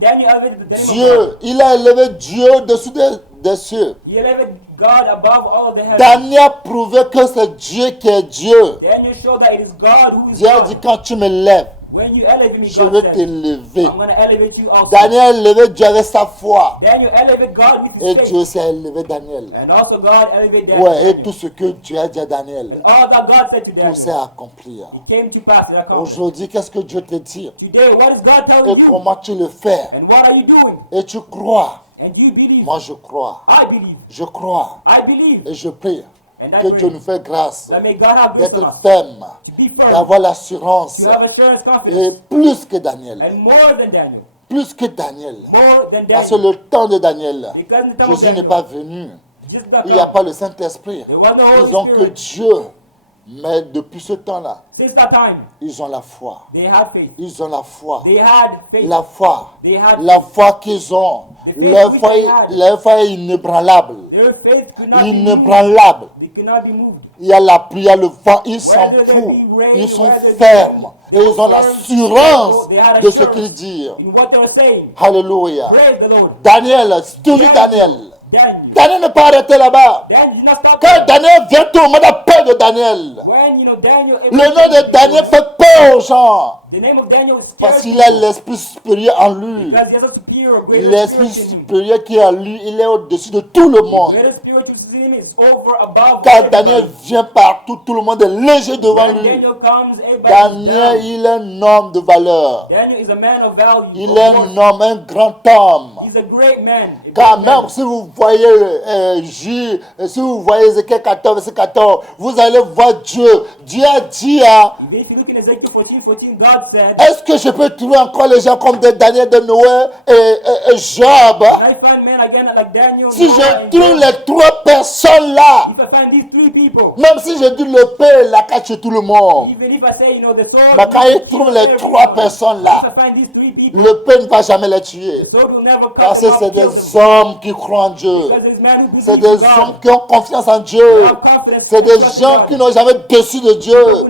Daniel elevated the name of God. Dieu, il a élevé Dieu au-dessus des cieux. He elevated God above all of the heavens. Daniel a prouvé que c'est Dieu qui est Dieu. Daniel showed that it is God who is Dieu a dit God. quand tu me lèves, When you elevate me, je God vais said, t'élever. I'm going to elevate you also. Daniel élevait Dieu avec sa foi. Daniel elevated God with Et his Dieu faith. s'est élevé Daniel. And also God elevated Daniel. Ouais, et tout ce que Dieu a dit à Daniel, And all that God said to tout s'est Daniel, accompli. it came to pass. It accomplished. Aujourd'hui, qu'est-ce que Dieu te dit? Today, what is God Et telling you? comment tu le fais? And what are you doing? Et tu crois? And you believe. Moi, je crois. I believe. Je crois. I believe. Et je prie And que I Dieu pray nous fait grâce that may God have grace on d'être us. ferme, To be firm. d'avoir l'assurance. To have assurance, Et confidence. plus que Daniel. And more than Daniel. Plus que Daniel. More than Parce que Daniel. le temps de Daniel, Because in the time of Jésus n'est Daniel, pas venu. just got Il n'y a come. pas le Saint-Esprit. There was no Holy Ils ont que Spirit. Dieu. Mais depuis ce temps-là, Since that time, ils ont la foi. they had faith. Ils ont la foi. They had faith. La foi. They had La foi qu'ils ont. Leur foi est inébranlable. Their faith could not be moved. Inébranlable. They could not be moved. Il y a la pluie, il y a le vent, ils s'en foutent. Ils sont fermes. Et ils ont l'assurance de ce qu'ils disent. In what they were saying. Alléluia. Praise the Lord. Daniel, c'est toujours Daniel. Daniel. Daniel n'est pas arrêté là-bas. Daniel did not stop Quand there. Daniel vient, tout le monde a peur de Daniel. When, Daniel... Le nom de Daniel fait peur aux gens. The name of Daniel is Parce scary qu'il a l'esprit supérieur en lui. because he has a superior, a greater L'esprit spirit in him. supérieur qui est en lui, il est au-dessus de tout le monde. Greater spirit which is in him is over, above. Quand everybody. Daniel vient partout, tout le monde est léger devant When lui. Daniel comes, everybody is Daniel, down. il est un homme de valeur. Daniel is a man of value. Il of est worth. un homme, un grand homme. He's a great man. a Quand great même, man. si vous voyez si vous voyez Ézéchiel 14, verset 14, vous allez voir Dieu. Dieu a dit, Even if you look in Ezekiel 14, God said, est-ce que je peux trouver encore les gens comme des Daniel de Noé et Job? can I find men again like Daniel? Si Noah, je and trouve Job? les trois personnes là, If I find these three people, même si je dis le paix, la carte chez tout le monde, even if I say, the sword, mais quand il will trouve kill les everyone. trois personnes là, If I find these three people, le paix ne va jamais les tuer. the sword will never come Parce que and c'est kill des them. hommes qui croient en Dieu. Because there's men who C'est believe des in hommes God. qui ont confiance en Dieu. C'est des gens qui n'ont jamais déçu de Dieu.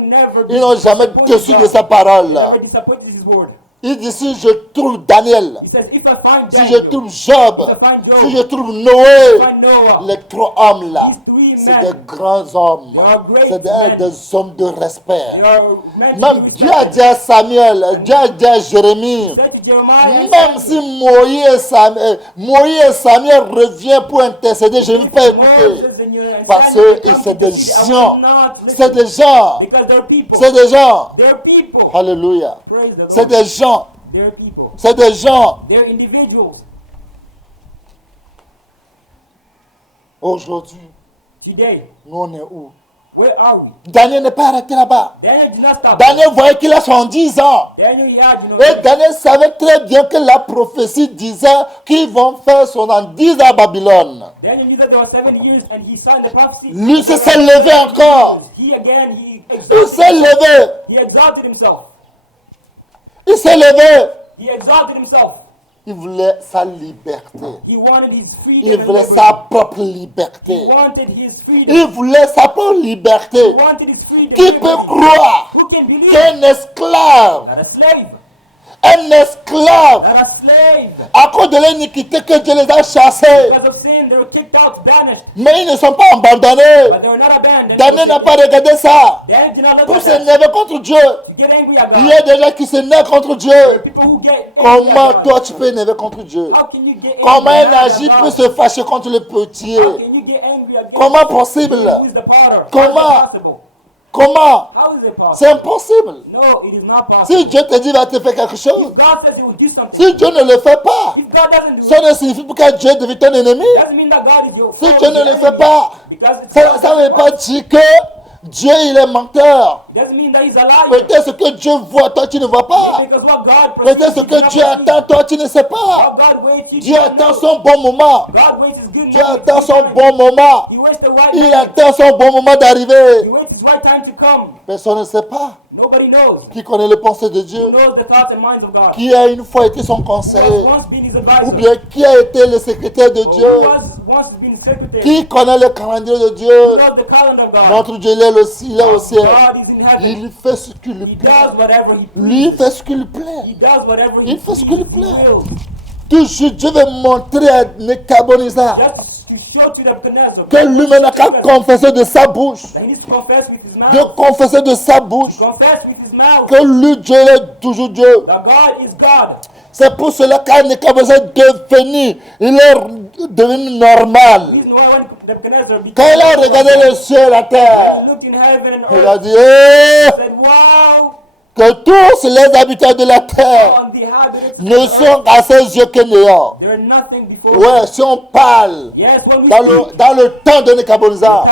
Ils n'ont jamais déçu de sa parole. Never disappointed his word. Il dit, si je trouve Daniel, He says, if I find si Daniel, je trouve Job, if I find Job, si je trouve if Noé, I find Noah, les trois hommes là, these three c'est men, des grands hommes. they are great C'est men. des hommes de respect. They are men to Même be Dieu a respected. dit à Samuel, Dieu a dit à Jérémie, He said to Jeremiah, and même Samuel, si Moïse et Samuel reviennent pour intercéder, je ne vais pas écouter. Moses and Parce Samuel que come c'est to des me, I will gens. not listen. C'est des gens. Because they're people. C'est des gens. They're people. Alléluia. Praise the Lord. C'est des gens. They're people. C'est des gens. They're individuals. Aujourd'hui, Today, nous on est où? where are we? Daniel n'est pas arrêté là-bas. Daniel did not stop. Daniel voyait qu'il a 110 ans. Daniel, he had, Et Daniel savait très bien que la prophétie disait qu'ils vont faire 70 à Babylone. Daniel knew that there were 7 years and he saw in the prophecy. Lui s'est levé encore. He again, Il s'est levé. he exalted himself. Il s'est levé. He exalted himself. Il voulait sa liberté. He wanted his freedom. Il and voulait liberty. sa propre He liberté. wanted his freedom. Il voulait sa propre liberté. He wanted his freedom. Qui peut liberty. croire Who can believe qu'un esclave, that a slave, un esclave, that a slave, à cause de l'iniquité que Dieu les a chassés, because of sin, they were kicked out, banished, mais ils ne sont pas abandonnés. but they were not abandoned. Daniel n'a pas regardé ça Daniel did not look pour at that s'énerver contre Dieu. to get angry at Il y a God. des gens qui s'énervent contre There Dieu. are people who get angry Comment at God. toi tu peux énerver contre Dieu? How can you get Comment angry un at agit God? peut se fâcher contre le petit? How can you get angry against Comment possible? who is the potter? Comment? How is it possible? Comment? How is it possible? C'est impossible. No, it is not possible. Si Dieu te dit va te faire quelque chose, If God says he will do something, si Dieu ne le fait pas, if God doesn't do ça it, ne signifie pas que Dieu devient ton ennemi. doesn't mean that God is your Si foe, Dieu ne your le fait enemy. pas, Because it's ça God ne veut that pas works. dire que Dieu il est menteur. It doesn't mean that he's a liar. Peut-être ce que Dieu voit, toi tu ne vois pas. Because what God Peut-être ce que Dieu attend, toi tu ne sais pas. What God waits, you Dieu don't attend know. son bon moment. God waits his good Dieu time. attend son bon moment. He waits the right Il time. attend son bon moment He d'arriver. waits his right time to come. Personne ne sait pas. Nobody knows. Qui connaît les pensées de Who Dieu? knows the thoughts and minds of God? Qui a une fois été son Who conseiller? has once been his Ou advisor? bien qui a été le secrétaire de Or Dieu? who has once been secretary? Qui connaît le calendrier de Who Dieu? knows the calendar of God? Notre Dieu, il est il est au ciel. God is in heaven. Il fait ce qui lui He plaît. does whatever he Lui, il pleases. fait ce qui lui He plaît. does whatever Il he fait ce qui lui pleases. He plaît. wills. Toujours, Dieu veut montrer à Nebuchadnezzar just to show to Nebuchadnezzar que lui-même n'a qu'à confesser de sa bouche, that he needs to confess with his de mouth, confesser de sa bouche confess with his mouth que lui, Dieu est toujours Dieu. that God is God. C'est pour cela qu'à Nebuchadnezzar il est devenu normal. The reason why when Nebuchadnezzar Quand il a regardé le ciel, la he terre, looked in heaven and il a earth, dit eh, said, wow, que tous les habitants de la terre on the inhabitants ne of the sont earth, à ses yeux que néant. they're nothing before Ouais, si on parle Yes, when we dans speak, dans le temps de Nebuchadnezzar,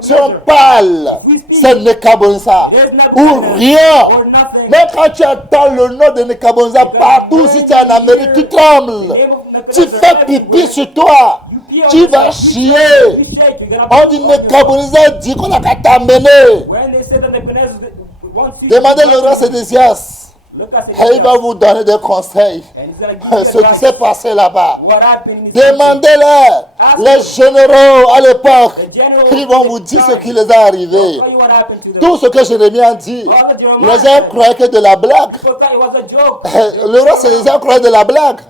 si on parle, c'est Nebuchadnezzar ou rien. or nothing. Même quand tu entends le nom de Nebuchadnezzar partout, si tu es en Amérique, tu trembles. Tu fais pipi sur toi. Tu vas chier. On dit Nebuchadnezzar dit qu'on a qu'à t'amener. When they said that Nebuchadnezzar wants you Demandez le roi Sédécias. look at Et il va vous donner des conseils. and he's gonna give Ce you qui s'est advice. passé là-bas. What happened is Demandez-leur. Les généraux à l'époque, ils vont vous dire ce qui les est arrivé. tell you what happened to them. Tout ce que Jérémie a dit, les gens croyaient que de la blague. People thought it was a joke Le roi Sédécias croyait de la blague.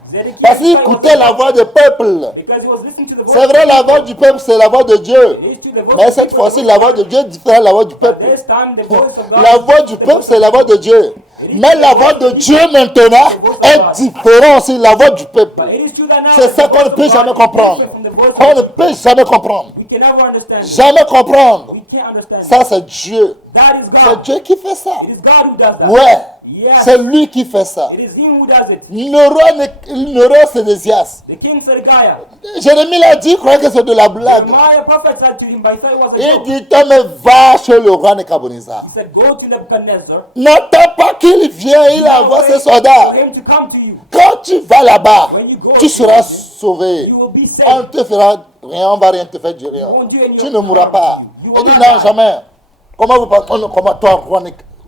Parce qu'il écoutait la voix du peuple. because he was listening to the voice. C'est vrai, la voix du peuple, c'est la voix de Dieu. It is to the voice Mais of cette people. fois-ci, la voix de Dieu est différente de la voix du peuple. This time the voice of God La is voix du peuple, c'est la voix de Dieu. Mais la voix de Dieu maintenant est différente aussi de la voix du peuple. It is true that now C'est the ça qu'on voice ne of peut God jamais is comprendre. different from the voice On of ne peut jamais comprendre. we can never understand. Jamais comprendre. We can't understand. Ça, c'est Dieu. That is C'est God. Dieu qui fait ça. It is God who does that. Ouais. Yes. C'est lui qui fait ça. It is him who does it. Le roi Sédécias. The king Zedekiah. Jérémie l'a dit, il croyait que c'est de la blague. Jeremiah prophesied to him, but he thought it was a Il joke. dit, toi, mais va chez le roi Nebuchadnezzar. He said, go to Nebuchadnezzar. N'attends pas qu'il vienne, il envoie ses soldats. For him to come to you. Quand tu vas là-bas, tu seras sauvé. You will be On saved. ne te fera rien, on ne va rien te faire du rien. won't do any Tu ne mourras pas. You Il will dit not non, die. jamais. Comment vous parlez? Comment toi, roi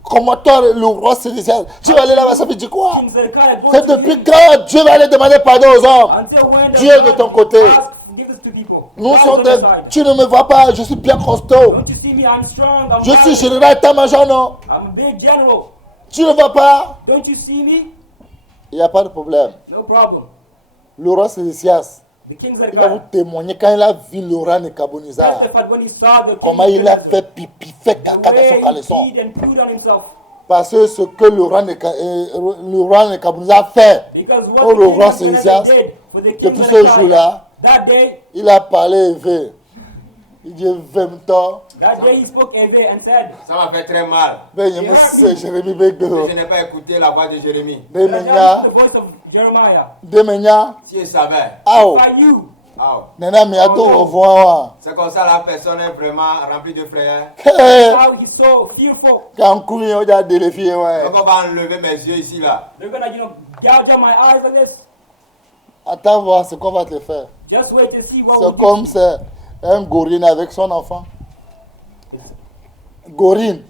comment toi, le roi Sédécias, tu vas aller là-bas, ça veut dire quoi? King Zedekiah, go C'est to depuis him. quand Dieu va aller demander pardon aux hommes? Until when Dieu est de ton côté. ask forgiveness to people. Nous God is sommes on des... your side. Tu ne me vois pas, je suis bien costaud. Don't you see me? I'm strong. I'm Je suis mighty. général état-major, non? I'm a big general. Tu ne vois pas? Don't you see me? Il n'y a pas de problème. No problem. Le roi Sédécias, The king il va vous Zedekiah témoigner quand il a vu le roi Nebuchadnezzar. testified when he saw the king Comment il a Nebuchadnezzar, fait pipi, fait the caca dans son way he caleçon. peed and pooed on himself. Parce que ce que le roi Nebuchadnezzar fait Because Oh, what le the roi king Nebuchadnezzar Sédécias, did for the king depuis ce Zedekiah, jour-là, that day, il a parlé élevé. Il dit 20 ans. that day he spoke Eve and said, Ça m'a fait très mal. Ben, il me sait, Jérémie Que Bego. je n'ai pas écouté la voix de Jérémie. that is Demenya, the voice of Jeremiah. Demenya, Si je savais. ao. By you. Ah, Nana miato revoir. c'est comme ça la personne est vraiment remplie de frayeur. How he's so fearful. Quand Koumi on a déléfié, ouais. Donc on va enlever mes yeux ici là. They're gonna, gouge out my eyes like this. Attends voir ce qu'on va te faire. Just wait to see what C'est we'll do. comme c'est un gorille avec son enfant. Gorille,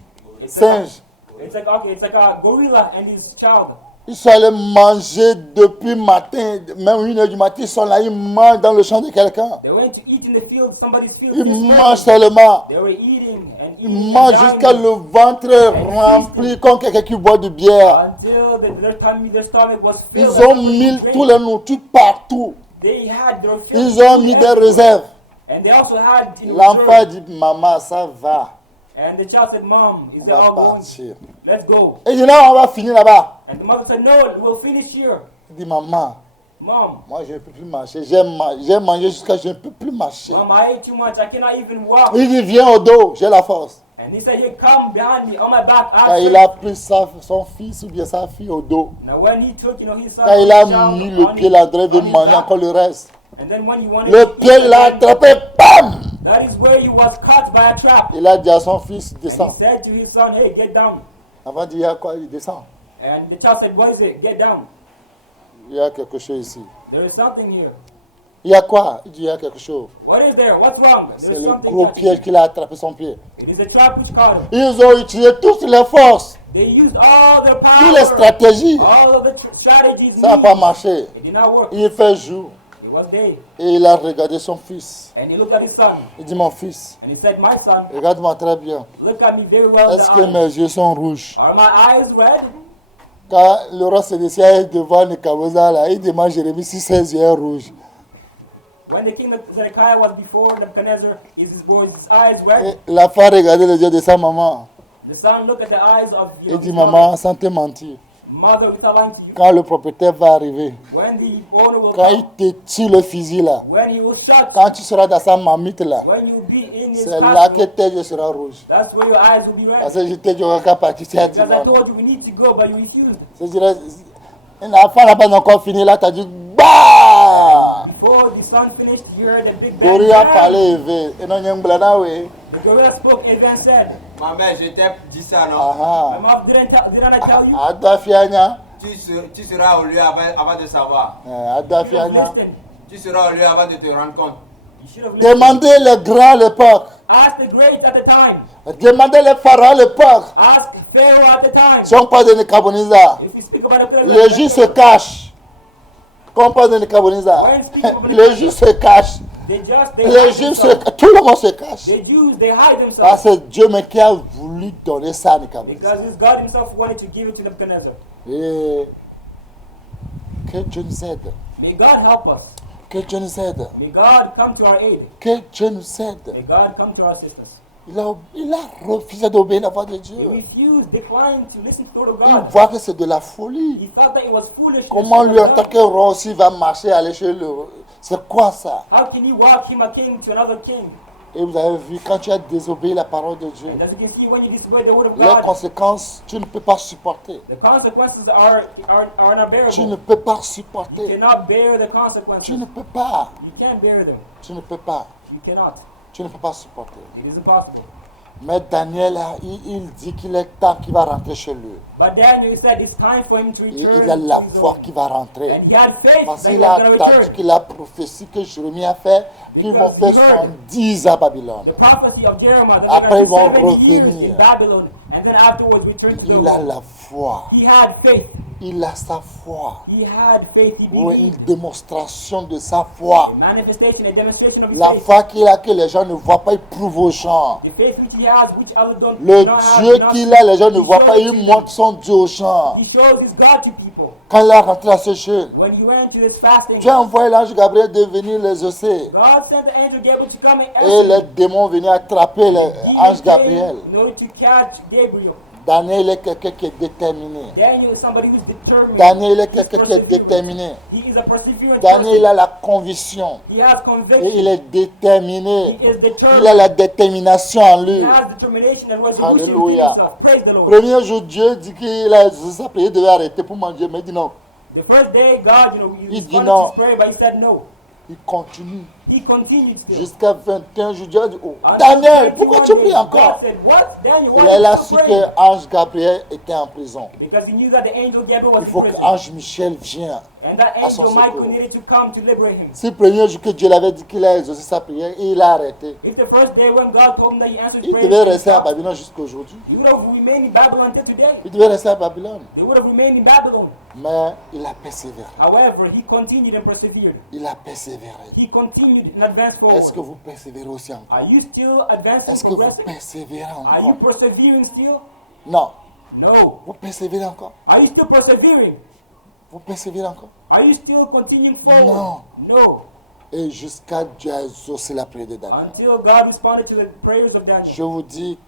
It's singe. it's like a gorilla and his child. Ils sont allés manger depuis matin, même 1h du matin, ils sont là, ils mangent dans le champ de quelqu'un. They went to eat in the field, somebody's field. Ils just mangent went. seulement. They were eating and Ils eating mangent and jusqu'à dining le ventre rempli comme quelqu'un qui boit de bière. until their stomach was filled. Ils ont mis tous les nourritures partout. They had their fill Ils ont mis des réserves. and they also had L'enfant dit, maman, ça va, and the child said, Mom, is on it va all going? partir. Let's go. Et il dit, non, on va finir là-bas. And the mother said, No, we'll finish here. Il dit, maman, Mom, moi je ne peux plus marcher. J'ai mangé jusqu'à je ne peux plus marcher. Mom, I ate too much. I cannot even walk. Il dit, viens au dos, j'ai la force. And he said, Here, come behind me on my back. Quand il a pris son fils ou bien sa fille au dos, Now when he took, his son, quand il a his child mis le on pied his- là, il veut on his manger back, encore le reste. and then when he wanted Le to eat pied, il a again, attrapé, bam! that is where he was caught by a trap. Il a dit à son fils, And he descends. said to his son, Hey, get down. Avant de dire quoi, il descend. And the child said, What is it? Get down. Il y a quelque chose ici. There is something here. Il y a quoi? Il dit, il y a quelque chose. What is there? What's wrong? C'est There's le something gros here. piège qu'il a attrapé son pied. It is a trap which caught him. Ils ont utilisé toutes les forces, They used all their power, toutes les stratégies. all of the strategies. Ça n'a pas needed. marché. It did not work. Il fait jour It was day. et il a regardé son fils. And he looked at his son. Il dit, mon fils, And he said, My son, regarde-moi très bien. look at me very well. in Est-ce the que eye. mes yeux sont rouges? Are my eyes red? Quand le roi Sédécia est devant Nebuchadnezzar, là, il demande à Jérémie si ses yeux rouges. When the king Zedekiah was before Nebuchadnezzar, was his eyes red? Et l'enfant regardait les yeux de sa maman. The son looked at the eyes of Il his dit, maman, sans te mentir, mother without lying to you. quand le propriétaire va arriver, When the owner will quand il come, te tire le fusil là, when he will shut, quand tu seras dans sa mamite là, when you will be in his c'est là que castle, tes yeux seront rouges. that's where your eyes will be Parce red. que je t'ai dit, on va partir, tu as dit Because I non. told you we need to go, but you refused. C'est-à-dire, un enfant n'a pas encore fini là, tu as dit, bah! Before the son finished, you heard a big bang. Gori a parlé élevé. Et non, il y a un blana, oui. The gorilla spoke and then said, Ma mère, je t'ai dit ça, non? my Ah mom didn't I tell you? ah. Adwa fianya. Tu seras au lieu avant de savoir. Adwa You should have fianya. listened. Tu seras au lieu avant de te rendre compte. You should have listened. Demandez les grands à l'époque. Ask the greats at the time. Demandez les pharaons à l'époque. Ask Pharaoh at the time. Si on parle de Nebuchadnezzar, If we speak about the les juifs se cachent. Quand on parle de Nebuchadnezzar, les juifs se cachent. they Les hide juifs themselves. tout le monde se cache. The Jews, they hide themselves. Ah, c'est Dieu mais qui a voulu donner ça à Nebuchadnezzar. Because it's God himself wanted to give it to Nebuchadnezzar. Et que Dieu nous aide. May God help us. Que Dieu nous aide. May God come to our aid. Que Dieu nous aide. May God come to our assistance. Il a refusé d'obéir la voix de He Dieu. refused, declined to listen to the word of Il God. voit que c'est de la folie. He thought that it was foolishness. Comment lui, en tant que roi aussi, va marcher, aller chez le... C'est quoi ça? How can you walk him a king to another king? Et vous avez vu, quand tu as désobéi la parole de Dieu, And as you can see, when you disobey the word of les God, conséquences, tu ne peux pas supporter. the consequences are Tu ne unbearable. peux pas You supporter. cannot bear the consequences. Tu ne peux pas. You can't bear them. Tu ne peux pas. You cannot. Tu ne peux pas supporter. It is impossible. Mais Daniel, il dit qu'il est temps qu'il va rentrer chez lui. But Daniel said it's time for him to Et return. il a la to his foi own. qu'il va rentrer. And he had faith Parce that he qu'il was a going to entendu return. que la prophétie que Jérémie a fait, qu'ils vont faire 70 à Babylone. The prophecy of Jeremiah that Après, they're ils vont going to 70 years revenir. in Babylon, and then afterwards return to the Il a home. la foi. He had faith. Il a sa foi. He had faith. He Ou une believed. démonstration de sa foi. A manifestation, a demonstration of his La faith. foi qu'il a que les gens ne voient pas, il prouve aux gens. The faith which he has, which others don't Le not have, Dieu not- qu'il a, les gens ne he voient pas, shows- il montre son Dieu aux gens. He shows his God to people. Quand il est rentré à ce jeu, When he went to this fasting, Dieu a envoyé l'ange Gabriel de venir les osser. God sent the angel Gabriel to come and Et les démons venaient attraper l'ange Gabriel. in order to catch Gabriel. Daniel est quelqu'un qui est déterminé. Daniel is somebody who's determined. Daniel est He's quelqu'un qui est perseverant. déterminé. He is a perseverant Daniel person. a la conviction. He has Et conviction. il est déterminé. He is determined. Il a la détermination en He lui. has determination and resolution. Hallelujah. in himself. Praise the Lord. Premier jour, Dieu dit qu'il a sa prière devait arrêter pour manger. Mais il dit non. The first day, God, he Il dit responded non. to his prayer, but he said no. Il continue. He continued still. Jusqu'à 21 jours, Dieu a dit, oh, Until Daniel, 21 pourquoi tu days, pries encore? God said, what? Daniel, Et why là, il are a you su still praying? que l'ange Gabriel était en prison. Because he knew that the angel Gabriel was Il faut in que prison. l'ange Michel vienne. And that à son angel Michael secours. needed to come to liberate him. C'est le premier jour que Dieu l'avait dit qu'il a exaucé sa prière et il a arrêté. It's the first day when God told him that he answered Il prayer. devait rester à Babylone jusqu'à aujourd'hui. He would have remained in Babylon until today. Il devait rester à Babylone. They would have remained in Babylon. Mais il a persévéré. However, he continued and persevered. Il a persévéré. He continued and advanced forward. Est-ce que vous persévérez aussi encore? Are you still advancing, Est-ce que vous progressing? persévérez Are you encore? persevering still? Non. No. Vous persévérez encore? Are you still persevering? Vous persévérez encore? Are you still continuing forward? No. No. Et jusqu'à Dieu a exaucé la prière de Daniel. Until God responded to the prayers of Daniel. Je vous dis,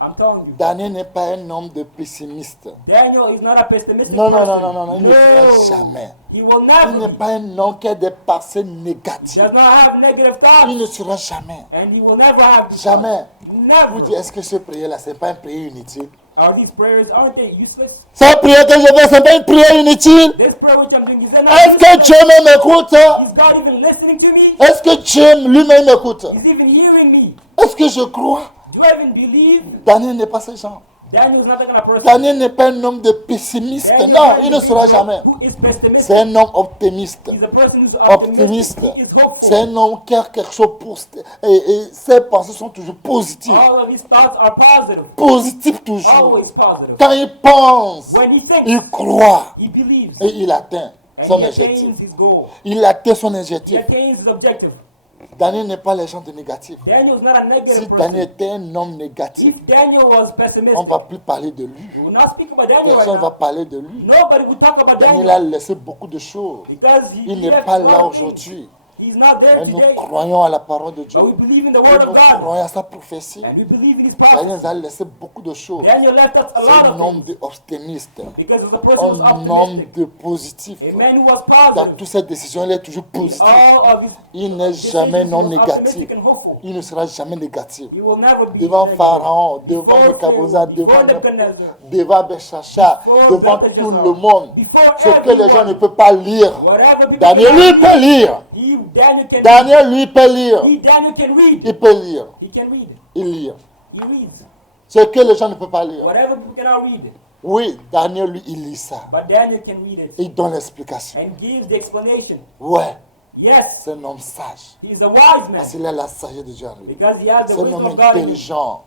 I'm telling you. Daniel n'est pas un homme de pessimiste. Daniel is not a pessimistic Non, non, person. non, non, non, il ne fera jamais. He will Il n'est never. pas un homme qui a des pensées He négatives. does not have negative Il thoughts. ne sera jamais. And he will never have these Jamais. thoughts. Vous dites, Never. est-ce que ce prière-là, ce n'est pas une prière inutile? Are these prayers, aren't they useless? Cette prière que je fais, ce n'est pas une prière inutile? This prayer which I'm doing, is that Est-ce not que useless? Dieu m'écoute? Is God even listening to me? Est-ce que Dieu lui-même m'écoute? Is even hearing me? Est-ce que je crois? Do I even believe? Daniel n'est pas ce genre. Daniel is not that kind of person. Daniel n'est pas un homme de pessimiste. Daniel Non, is il ne sera not jamais. who is pessimistic. C'est un homme optimiste. He's a person who's Optimiste. optimistic. He is C'est hopeful. un homme qui a quelque chose pour... Et ses pensées sont toujours positives. All of his thoughts are positive. Positives toujours. Always positive. Quand il pense, When he thinks, il croit he believes. et il atteint And son he objectif. attains his goal. Il atteint son He objectif. attains his objective. Daniel n'est pas les gens de négatif. Daniel is not a Si negative Daniel person. était un homme négatif, If Daniel was on pessimistic, ne va plus parler de lui. we will not speak about Daniel right Personne ne va now. parler de lui. Nobody will talk about Daniel Daniel a laissé beaucoup de choses. because Il he n'est left pas a lot là of things. aujourd'hui. He's not there Mais nous today. croyons à la parole de Dieu. But we believe in the Et word nous of God. croyons à sa prophétie. And we believe in his Daniel prophets. nous a laissé beaucoup de choses. Daniel left us a C'est lot un of homme things d'optimiste. because he was a person who was Un homme optimistic. de positif. A man who was Dans positive. toutes ses décisions, il est toujours positif. All of his Il n'est jamais decisions, non he was négatif. optimistic and hopeful. Il ne sera jamais négatif. He will never be Devant negative. Pharaon, devant Before Nebuchadnezzar, Pharaoh, devant, before Nebuchadnezzar, devant Béchacha, before devant Belteshazzar, tout le monde. before Ce que les gens everyone, ne peuvent pas lire. whatever people Daniel, cannot lui, read, peut lire. Daniel can Daniel, lui, peut lire. Daniel can read. Il peut lire. He can read. Il lit. He reads. Ce que les gens ne peuvent pas lire. Whatever people cannot read. Oui, Daniel, lui, il lit ça. But Daniel can read it Il donne l'explication. and gives the explanation. Ouais, Yes, c'est un homme sage. he's a wise man Parce qu'il a la sagesse de Dieu en lui. because he has the C'est un wisdom homme of God in him. intelligent.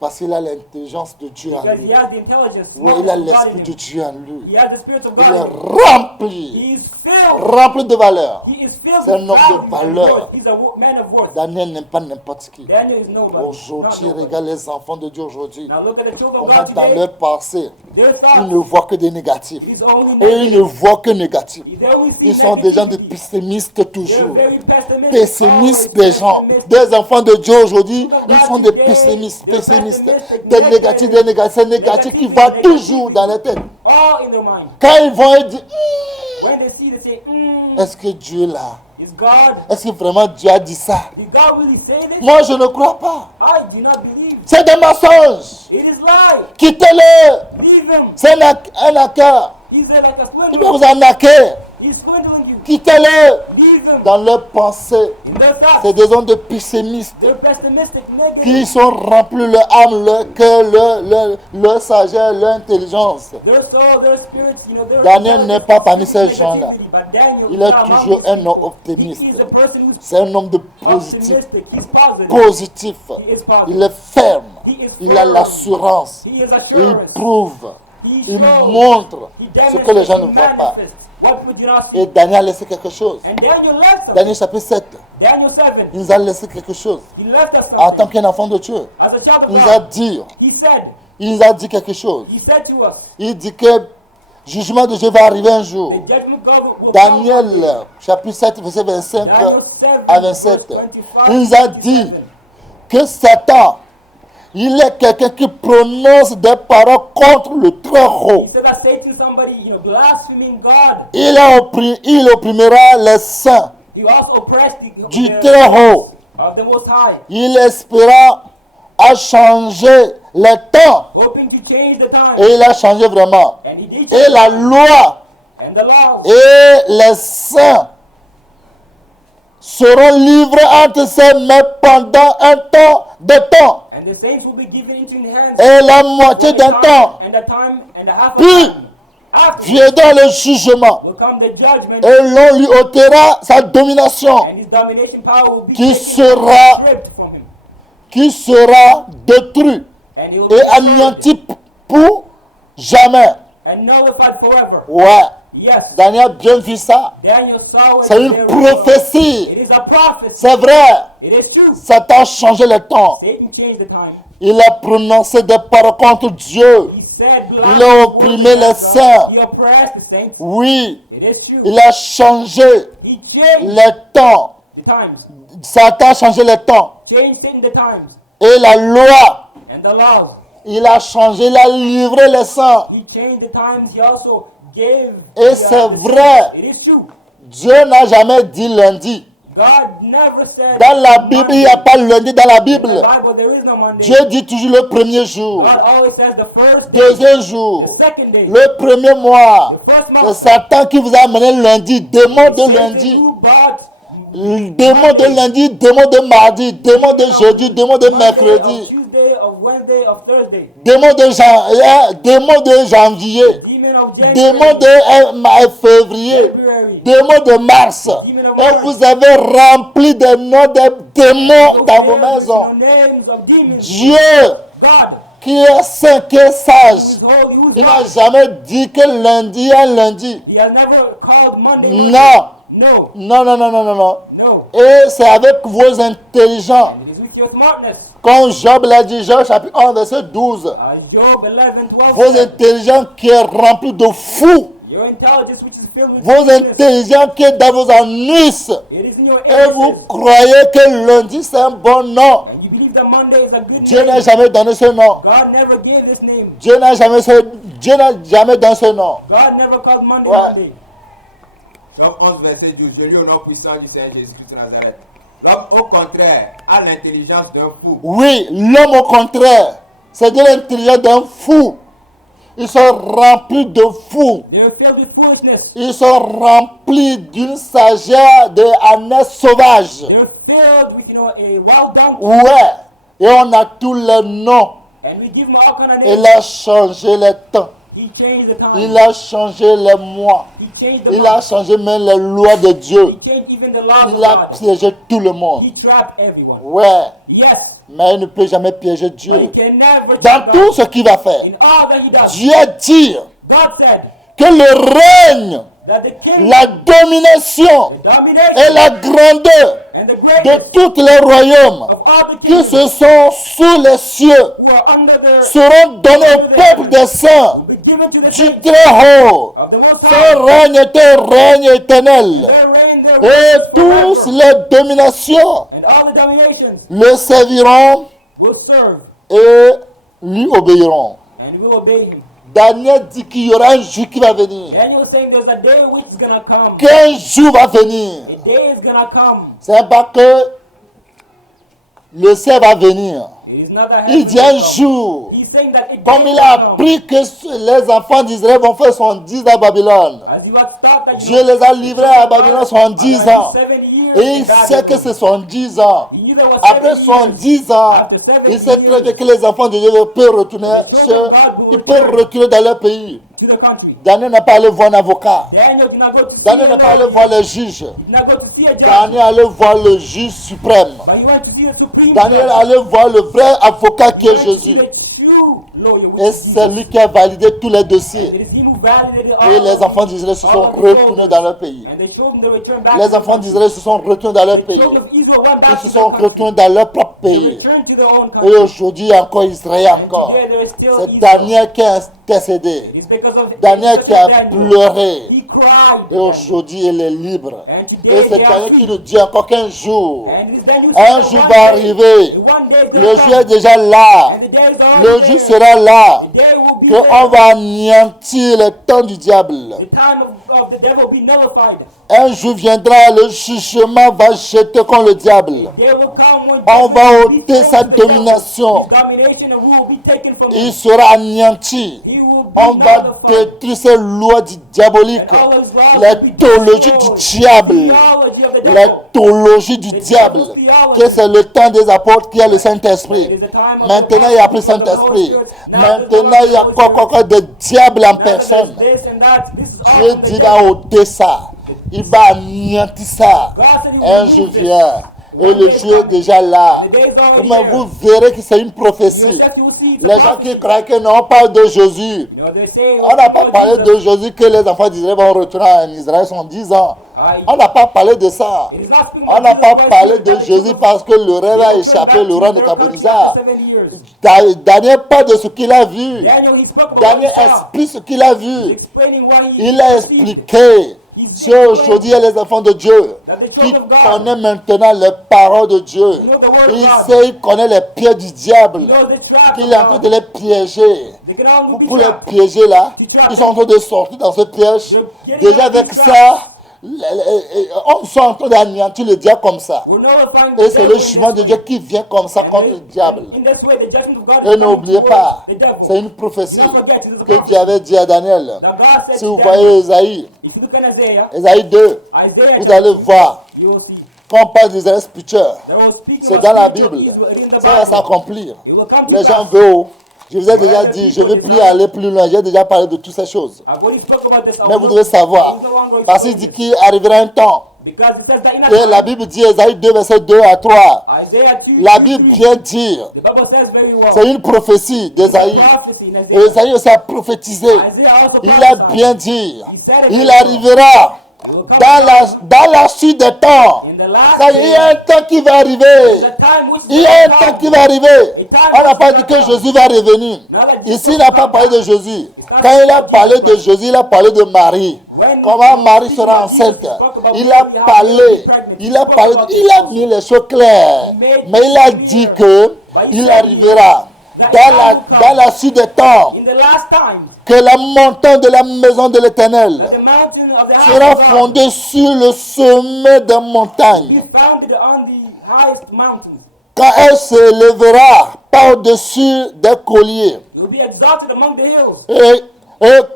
Parce qu'il a l'intelligence de Dieu en Because he lui. has the intelligence Oui, knowledge il a of God in l'esprit de him. Dieu en lui. He has the spirit of Il God in him. est rempli. He is filled. Rempli de valeur. He is filled C'est un with homme de values and valeur. worth. He's a man of worth. Daniel n'est pas n'importe qui. Daniel is nobody. Aujourd'hui, Not nobody. regarde les enfants de Dieu aujourd'hui. Now look at the children On of va God dans today. leur passé. Their Ils ne thoughts voient que des négatifs. is only Et ils ne negative. voient que négatifs. They only see Ils sont des gens de negativity. pessimistes They're toujours. very pessimistic. Pessimistes Always des gens. pessimistic. Des enfants de Dieu aujourd'hui, ils sont des pessimistes. Pessimistes. Des négatifs, des négatifs. C'est négatif qui voient toujours dans la tête. All in their mind. Quand ils vont, ils disent, When they see, they say, est-ce que Dieu est là? is God, Est-ce que vraiment Dieu a dit ça? did God really say this? Moi, je ne crois pas. I do not believe. C'est des mensonges. It is lie. Quittez-le. Leave him. C'est un acteur. He's like a Il swindler. va vous arnaquer. He's swindling you. Quittez-le. Leave him. Dans leurs pensées, In their thoughts, c'est des hommes de pessimistes they're pessimistic, qui negative. sont remplis leur âme, leur cœur, leur sagesse, leur intelligence. Their soul, their spirits, you know, their Daniel n'est pas parmi ces gens-là. But Daniel Il is est not toujours among un these homme people. optimiste. He is a person who's C'est un homme de positif. optimistic. He's positive. Positif. He is positive. Il est ferme. He is Il a firm. l'assurance. He is Il assurance. prouve. He Il shows. montre He ce que les gens ne demonstrates. voient He pas. manifests what people do not see. Et Daniel a laissé quelque chose. And Daniel left something. Daniel chapitre 7. Daniel 7. Il nous a laissé quelque chose. He left us En tant something. qu'un enfant de Dieu. As a child Il of nous a God, dit, he said quelque chose. to us, Il dit que jugement de Dieu va arriver un jour. the judgment of God will come. Daniel chapitre 7 verset 25 Daniel 7, à verse 27. 25, Il nous a dit 27. que Satan, il est quelqu'un qui prononce des paroles contre le très haut. He said that Satan, somebody, blaspheming God. Il opprimera les saints He also oppressed du the très haut. of the Most High, Il espéra à changer les temps. hoping to change the time. Et il a changé vraiment. And he did. Et la loi And the laws et les saints seront livrés entre ses mains pendant un temps de temps. and the saints will be given into his hands. Et la moitié for d'un the temps time, and the time and the half of Puis, time. After viendra le jugement. will come the judgment, Et l'on lui ôtera sa domination and his domination power will be qui taken sera- stripped from him. qui sera détruit And he will et be anéanti pour jamais. and nullified forever. Ouais, Yes. Daniel a bien vu ça. Daniel saw it. C'est une there. prophétie. It is a prophecy. C'est vrai. It is true. Satan a changé le temps. Satan changed the time. Il a prononcé des paroles contre Dieu. He said, Il a opprimé les saints. He oppressed the saints. Oui, It is true. il a changé He changed les temps. the times. Satan a changé les temps. Changed Satan the times Et la loi, and the laws. il a changé, il a livré les saints. He changed the times. He also gave. Et c'est vrai. It is true. Dieu n'a jamais dit lundi. God never said. Dans la Bible, il n'y a pas lundi dans la In the Bible. Bible, there is no Monday. Dieu dit toujours le premier jour, God always says the first day, deuxième jour, the second day. le premier mois. The first C'est month. Satan qui vous a amené lundi, démon de Satan lundi, who brought démon de lundi, démon de mardi, démon de jeudi, démon de Monday, mercredi, of Tuesday, of Wednesday, of Thursday. démon de janvier, Demon of January. démon de février, February. démon de mars. Et vous avez rempli des noms des démons dans vos maisons. The names of demons. Dieu, God qui est saint, qui est sage, is holy, who is il n'a right. jamais dit que lundi est lundi. He has never called Monday. Non, No. Non, non, non, non, non, non. No. Et c'est avec vos intelligents. And it is with your smartness. Comme Job l'a dit, Job chapitre 1, verset 12. Job 11:12. Vos intelligents qui est rempli de fous. Your intelligence which is filled with Vos foolishness. intelligents qui est dans vos anus. It is in your Et vous illnesses. croyez que lundi c'est un bon nom. And you believe that Monday is a good Dieu n'a name. jamais donné ce nom. God never gave this name. Dieu n'a jamais donné ce nom. God never called Monday Ouais. Monday. Job 11, verset 12. Je lis au nom puissant du Seigneur Jésus-Christ de Nazareth. L'homme, au contraire, a l'intelligence d'un fou. Oui, l'homme au contraire, c'est de l'intelligence d'un fou. Ils sont remplis de fous. They are filled with foolishness. Ils sont remplis d'une sagesse de ânesse sauvage. They are filled with, a wild donkey. Ouais. Et on a tous les noms. And we give them all kind of Il names. a changé les temps. He changed the time. Il a changé les mois. He changed the Il a month. changé même les lois de He Dieu. changed even the laws Il a of God. piégé tout le monde. He trapped everyone. Ouais. Yes. Mais il ne peut jamais piéger But he Dieu. can never Dans trap tout God. ce qu'il va faire, In all that he does. Dieu dit God said que le règne, that the king, la domination the domination, et la grandeur and the de greatness tous les royaumes of all the qui kings se sont sous les cieux who are under the seront donnés au peuple des saints will be given to the du saints très haut. of the Most Son High. règne est un règne éternel. Their reign, their Et reign tous forever. les dominations And all the dominations le serviront will serve et lui obéiront. and will obey him. Daniel dit qu'il y aura un jour qui va venir. Daniel is saying there's a day which is gonna come. Qu'un jour va venir. The day is gonna come. C'est pas que le ciel va venir. It is not that Il dit un jour. He's saying that it Comme il a appris que les enfants d'Israël vont faire 70 à Babylone. As you had thought that Dieu les a livrés à Babylone 70 ans. 70 years Et il in Babylon. sait que c'est 70 ans. He knew there was Après 70 years. 70 ans, il sait très bien que les enfants de Dieu peuvent retourner, ils peuvent retourner dans leur pays. To the country. Daniel n'a pas allé voir un avocat. Daniel did not go to see Daniel a n'a pas allé judge. voir le juge. He did not go to see a judge. Daniel allait voir le juge suprême. But he went to see the supreme Daniel judge. allait voir le vrai avocat qui He est went to see Jésus. the true lawyer, which Et is c'est lui qui a validé tous les dossiers. It is he who validated all Et of les them. enfants d'Israël se All sont of the retournés children. dans leur pays. And the children, they returned back Les to enfants them. d'Israël se sont retournés dans leur The pays. children of Israel went back Ils to se their sont country. retournés dans leur propre They pays. returned to their own Et country. aujourd'hui, il y a encore Israël And encore. today there is still C'est Israel. Daniel qui a intercédé. It's because of the Daniel qui a Daniel. pleuré. He cried. Et aujourd'hui, il est libre. And Et today c'est they are Daniel qui free. nous dit encore qu'un jour, And it is Daniel un who said jour that va one day, arriver. the one day is Le gonna jour est come. déjà là. And the day is already Le there. jour sera là. The day will be Qu'on there. va anéantir le temps du diable. The time of the devil will be nullified. Un jour viendra, le jugement va jeter contre le diable. There will come when On judgment va will be ôter thrown sa to the devil. domination. His domination and rule will be taken from Il him. sera anéanti. He will be On va nullified. détruire ces lois diaboliques. And all those laws La will be théologie destroyed. du diable. The theology of the La devil. théologie du diable. Que c'est le temps des apôtres qui a le Saint-Esprit. Maintenant, il n'y a plus Saint-Esprit. Maintenant, il y a quoi de diable en Now that there's personne. this and that, this is all Dieu from the dit devil. va ôter ça. Il va anéantir ça. God said he will Un remove jour it. vient. Et le jour est déjà là. Mais vous verrez que c'est une prophétie. Les gens qui croient que non, on parle de Jésus. You know, they say, On n'a pas parlé de Jésus que les enfants d'Israël vont retourner en Israël 110 ans. On n'a pas parlé de ça. It is not speaking On of n'a Jesus pas Christ, parlé but de that Jésus Jesus parce que le rêve a returned échappé back le to roi de their country Kabonisa. after 7 years. Daniel parle de ce qu'il a vu. Daniel, he spoke about Daniel what he saw. explique ce qu'il a vu. Explaining what he Il a perceived. expliqué. Si aujourd'hui il y a les enfants de Dieu qui connaissent maintenant les paroles de Dieu, il sait, il connaît les pieds du diable, He knows the trap qu'il est en train de les piéger. They can only be Pour les trapped. piéger là, ils sont en train de sortir dans ce piège. Déjà avec ça, on sont en train d'anéantir le diable comme ça. We're nullifying Et the c'est devil le in jugement this de way. Dieu qui vient comme ça contre le diable. In this way, the judgment of God Et is coming n'oubliez pas, towards the devil. c'est une prophétie Don't forget, it is a que prophecy Dieu avait dit à Daniel. that God said Si to vous Daniel. voyez Esaïe, If you look at Isaiah, Esaïe 2, Isaiah, vous allez voir, you will see. quand on parle d'Israël spirituel, That was speaking c'est about dans la spiritual Bible. Israel, it is in the Ça va Bible. s'accomplir. It will come to Les gens pass. veulent. Je vous ai déjà dit, je ne vais plus aller plus loin. J'ai déjà parlé de toutes ces choses. I'm going to talk about this. Mais vous devez savoir, parce qu'il dit qu'il arrivera un temps. Because it says that in Et la Bible dit, Esaïe 2, verset 2 à 3. Isaiah 2, La Bible vient dire, the Bible says very well. c'est une prophétie d'Esaïe. Prophecy in Et Isaiah. Esaïe aussi a prophétisé. Isaiah also Il a prophesied. bien dit, He said it il very well. arrivera It will dans la suite des temps. In the last Ça, il y a un temps qui va arriver. the time which Il y a un temps qui va arriver. On n'a pas dit que Jésus va revenir. Ici, il n'a pas parlé de Jésus. Quand il a parlé de Jésus, il a parlé de Marie. Comment Marie sera enceinte. Il a parlé, il a mis les choses claires. Mais il a dit que il arrivera dans la suite des temps in the last time que la montagne de la maison de l'Éternel that the mountain of the sera house of God fondée sur le sommet des montagnes. be founded on the highest mountains. Quand elle se lèvera par-dessus des colliers It will be exalted among the hills, et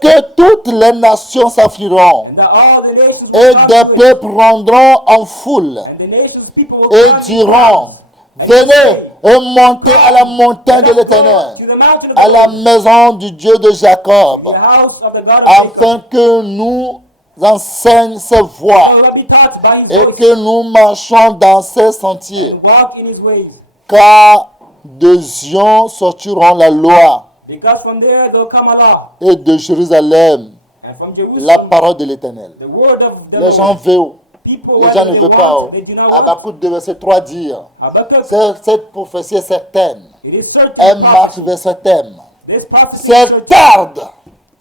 que toutes les nations s'afflieront and that all the nations et will des pass away, peuples rendront en foule and the nations people will et come to diront, venez et montez à la montagne de l'Éternel, to the mountain of à the la Lord, maison du Dieu de Jacob, the house of the God of afin Jacob, que nous enseigne ses voies so that we taught by his et voice que nous marchons dans ses sentiers. and walk in his ways. Car de Zion sortiront la loi Because from there there will come a law, et de Jérusalem and from la Jerusalem parole de l'Éternel. the word of the Les gens Lord. veulent, People, les gens whether ne they veulent pas. want, they do not want. Habakkuk 2, verset 3 dire, Habakkuk, cette prophétie est certaine. it is certain Elle prophecy. marche vers ce thème. This prophecy Si is elle certain. tarde,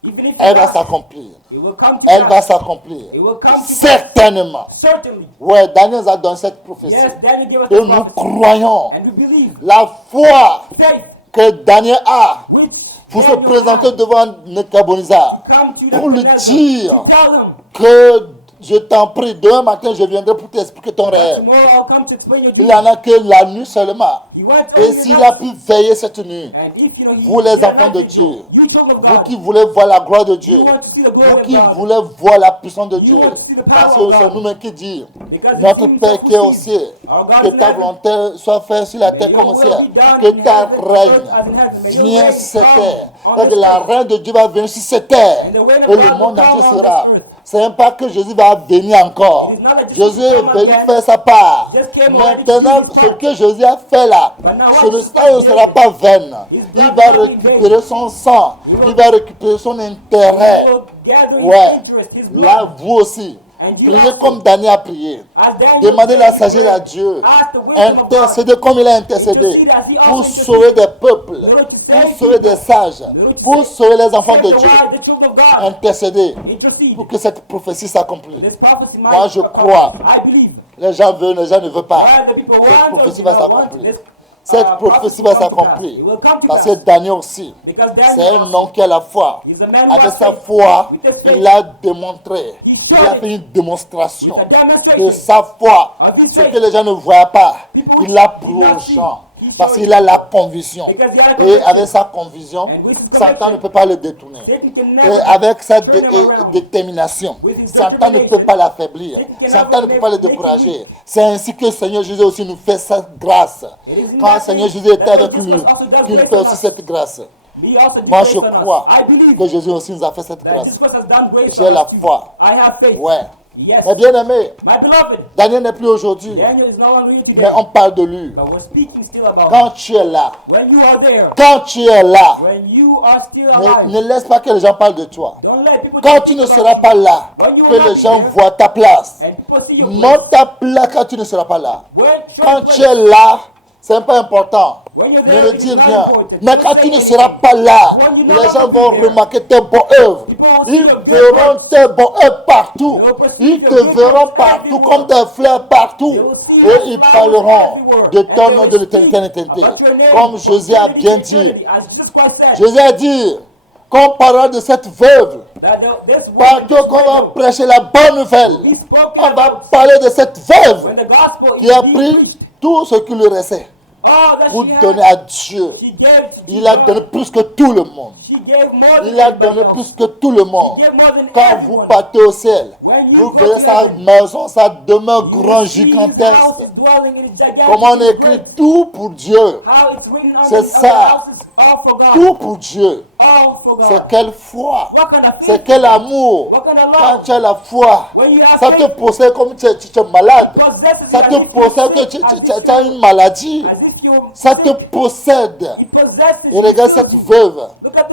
Even if elle va it s'accomplir. will come to Elle va pass. s'accomplir. It will come to pass. Certainement. Certainly. Ouais, Daniel nous a donné cette prophétie. Yes, Daniel gave us Et the nous prophecy. croyons And we believe la foi faith que Daniel a which pour se Daniel présenter had devant Nebuchadnezzar. come to pour lui Nebuchadnezzar dire to tell him, Que je t'en prie, demain matin je viendrai pour t'expliquer ton rêve. tomorrow I'll come to explain your Il dream. n'en a que la nuit seulement. He went Et on s'il his a night. pu veiller cette nuit, And if you know, vous he les did enfants de nothing, Dieu, you children of vous God, qui voulez voir la gloire de Dieu, you want to see the glory vous of qui God, voulez voir la puissance de Dieu, want to see the power parce of que c'est God. nous-mêmes qui disons, Because notre it's Père qui est au himself ciel, Our God que in ta heaven. volonté soit faite sur la terre May comme au your ciel, will be done que in ta heaven, règne as in heaven. May your vienne reign sur cette come terre, on que this la earth. reine de Dieu va venir sur cette terre, And the reign of et God le will monde come entier on sera. this earth. Ce n'est pas que Jésus va venir encore. It is not like Jésus Jesus est come venu again. faire sa part. Just came already to Maintenant, do his ce part. que Jésus a fait là, But now ce what ne Jesus ne did, sera pas vain. his Il blood va will not be récupérer vain. son sang. will- Il va récupérer son intérêt. He will gather his Ouais. interest, his blood. Là, vous aussi, And you priez also, comme Daniel a prié. as Daniel Demandez la prayed, sagesse à Dieu. ask the wisdom of God. Intercédez comme il a intercédé pour sauver des peuples, pour sauver des sages, pour sauver les enfants de Save the Dieu. wise, the children of God. Intercédez Intercede. pour que cette prophétie s'accomplisse. This prophecy might Moi, je occur. crois. I believe. Les gens veulent, les gens ne veulent pas. Why the people Cette want prophétie to, va do not want s'accomplir. this, Cette prophétie va will come to pass. s'accomplir. It will come to Parce pass. que Daniel aussi, Because c'est Daniel, un homme qui a la foi. he's a man who Avec has sa faith. foi, With his faith, il a démontré, He il showed a it. fait une démonstration With a demonstration de sa foi. of his Ce faith. que les gens ne voient pas, People il l'a did prouvé not aux see. gens. He showed Parce it. qu'il a la conviction. Because he had Et conviction. avec sa conviction, And with his Satan conviction, ne peut pas le détourner. Satan can Et never avec sa turn him around. détermination, With his Satan ne peut determination, pas l'affaiblir. Satan can Satan ne never peut pas le make him décourager. weak. C'est ainsi que le Seigneur Jésus aussi nous fait sa grâce. It is in Quand le that Seigneur way Jésus était that avec Jesus lui, also does qu'il nous grace fait on aussi us. cette grâce. He also did Moi, grace je on us. crois I believe que Jésus aussi nous a fait cette that grâce. Jesus has done grace J'ai on la us too. foi. I have faith. Ouais. Yes. Mais bien aimé, My beloved, Daniel n'est plus aujourd'hui, Daniel is no longer here mais today. on parle de lui. But we're speaking still about Quand tu es là, when you are there, quand tu es là, when you are still ne alive. laisse pas que les gens parlent de toi. Don't let people Quand just tu ne think seras about pas là, When you que will not les be gens there, voient ta place. and people see your Monte ta place quand tu ne seras pas là. When Quand tu es là, c'est pas important. When you're Ne there, me it's dis not rien. important. Mais quand tu ne seras pas là, les gens vont remarquer tes bonnes œuvres. Ils verront tes bonnes œuvres partout. Ils te verront partout comme des fleurs partout. Et ils parleront de ton nom de l'éternité. Comme Jésus a bien dit. Jésus a dit qu'on parlera de cette veuve. Partout qu'on va prêcher la bonne nouvelle, on va parler de cette veuve qui a pris tout ce qui lui restait pour donner à Dieu. Il a donné plus que tout le monde. Il a donné plus que tout le monde. Quand vous partez au ciel, vous verrez sa maison, sa demeure grande, gigantesque. Comment on écrit tout pour Dieu. C'est ça. Tout pour Dieu. C'est quelle foi. C'est quel amour. Quand tu as la foi, ça te possède comme tu es malade. Ça te possède que tu as une maladie. Ça te possède. Et regarde cette veuve.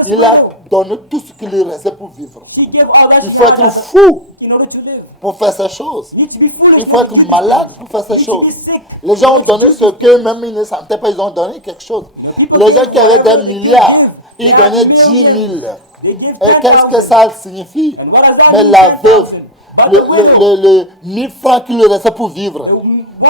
Il a donné tout ce qu'il lui restait pour vivre. She gave all that Il she faut had être fou in order to live. pour faire ces choses. You need to be foolish. Il faut être malade pour faire ces You need to choses. be sick. Les gens ont donné ce que même ils ne sentaient pas, ils ont donné quelque chose. Les gens qui avaient des milliards, ils donnaient 10 000. They give Et qu'est-ce que 10,000. ça signifie? And what does that Mais mean, la 10,000? veuve, But the widow, le 1000 francs qu'il lui restait pour vivre,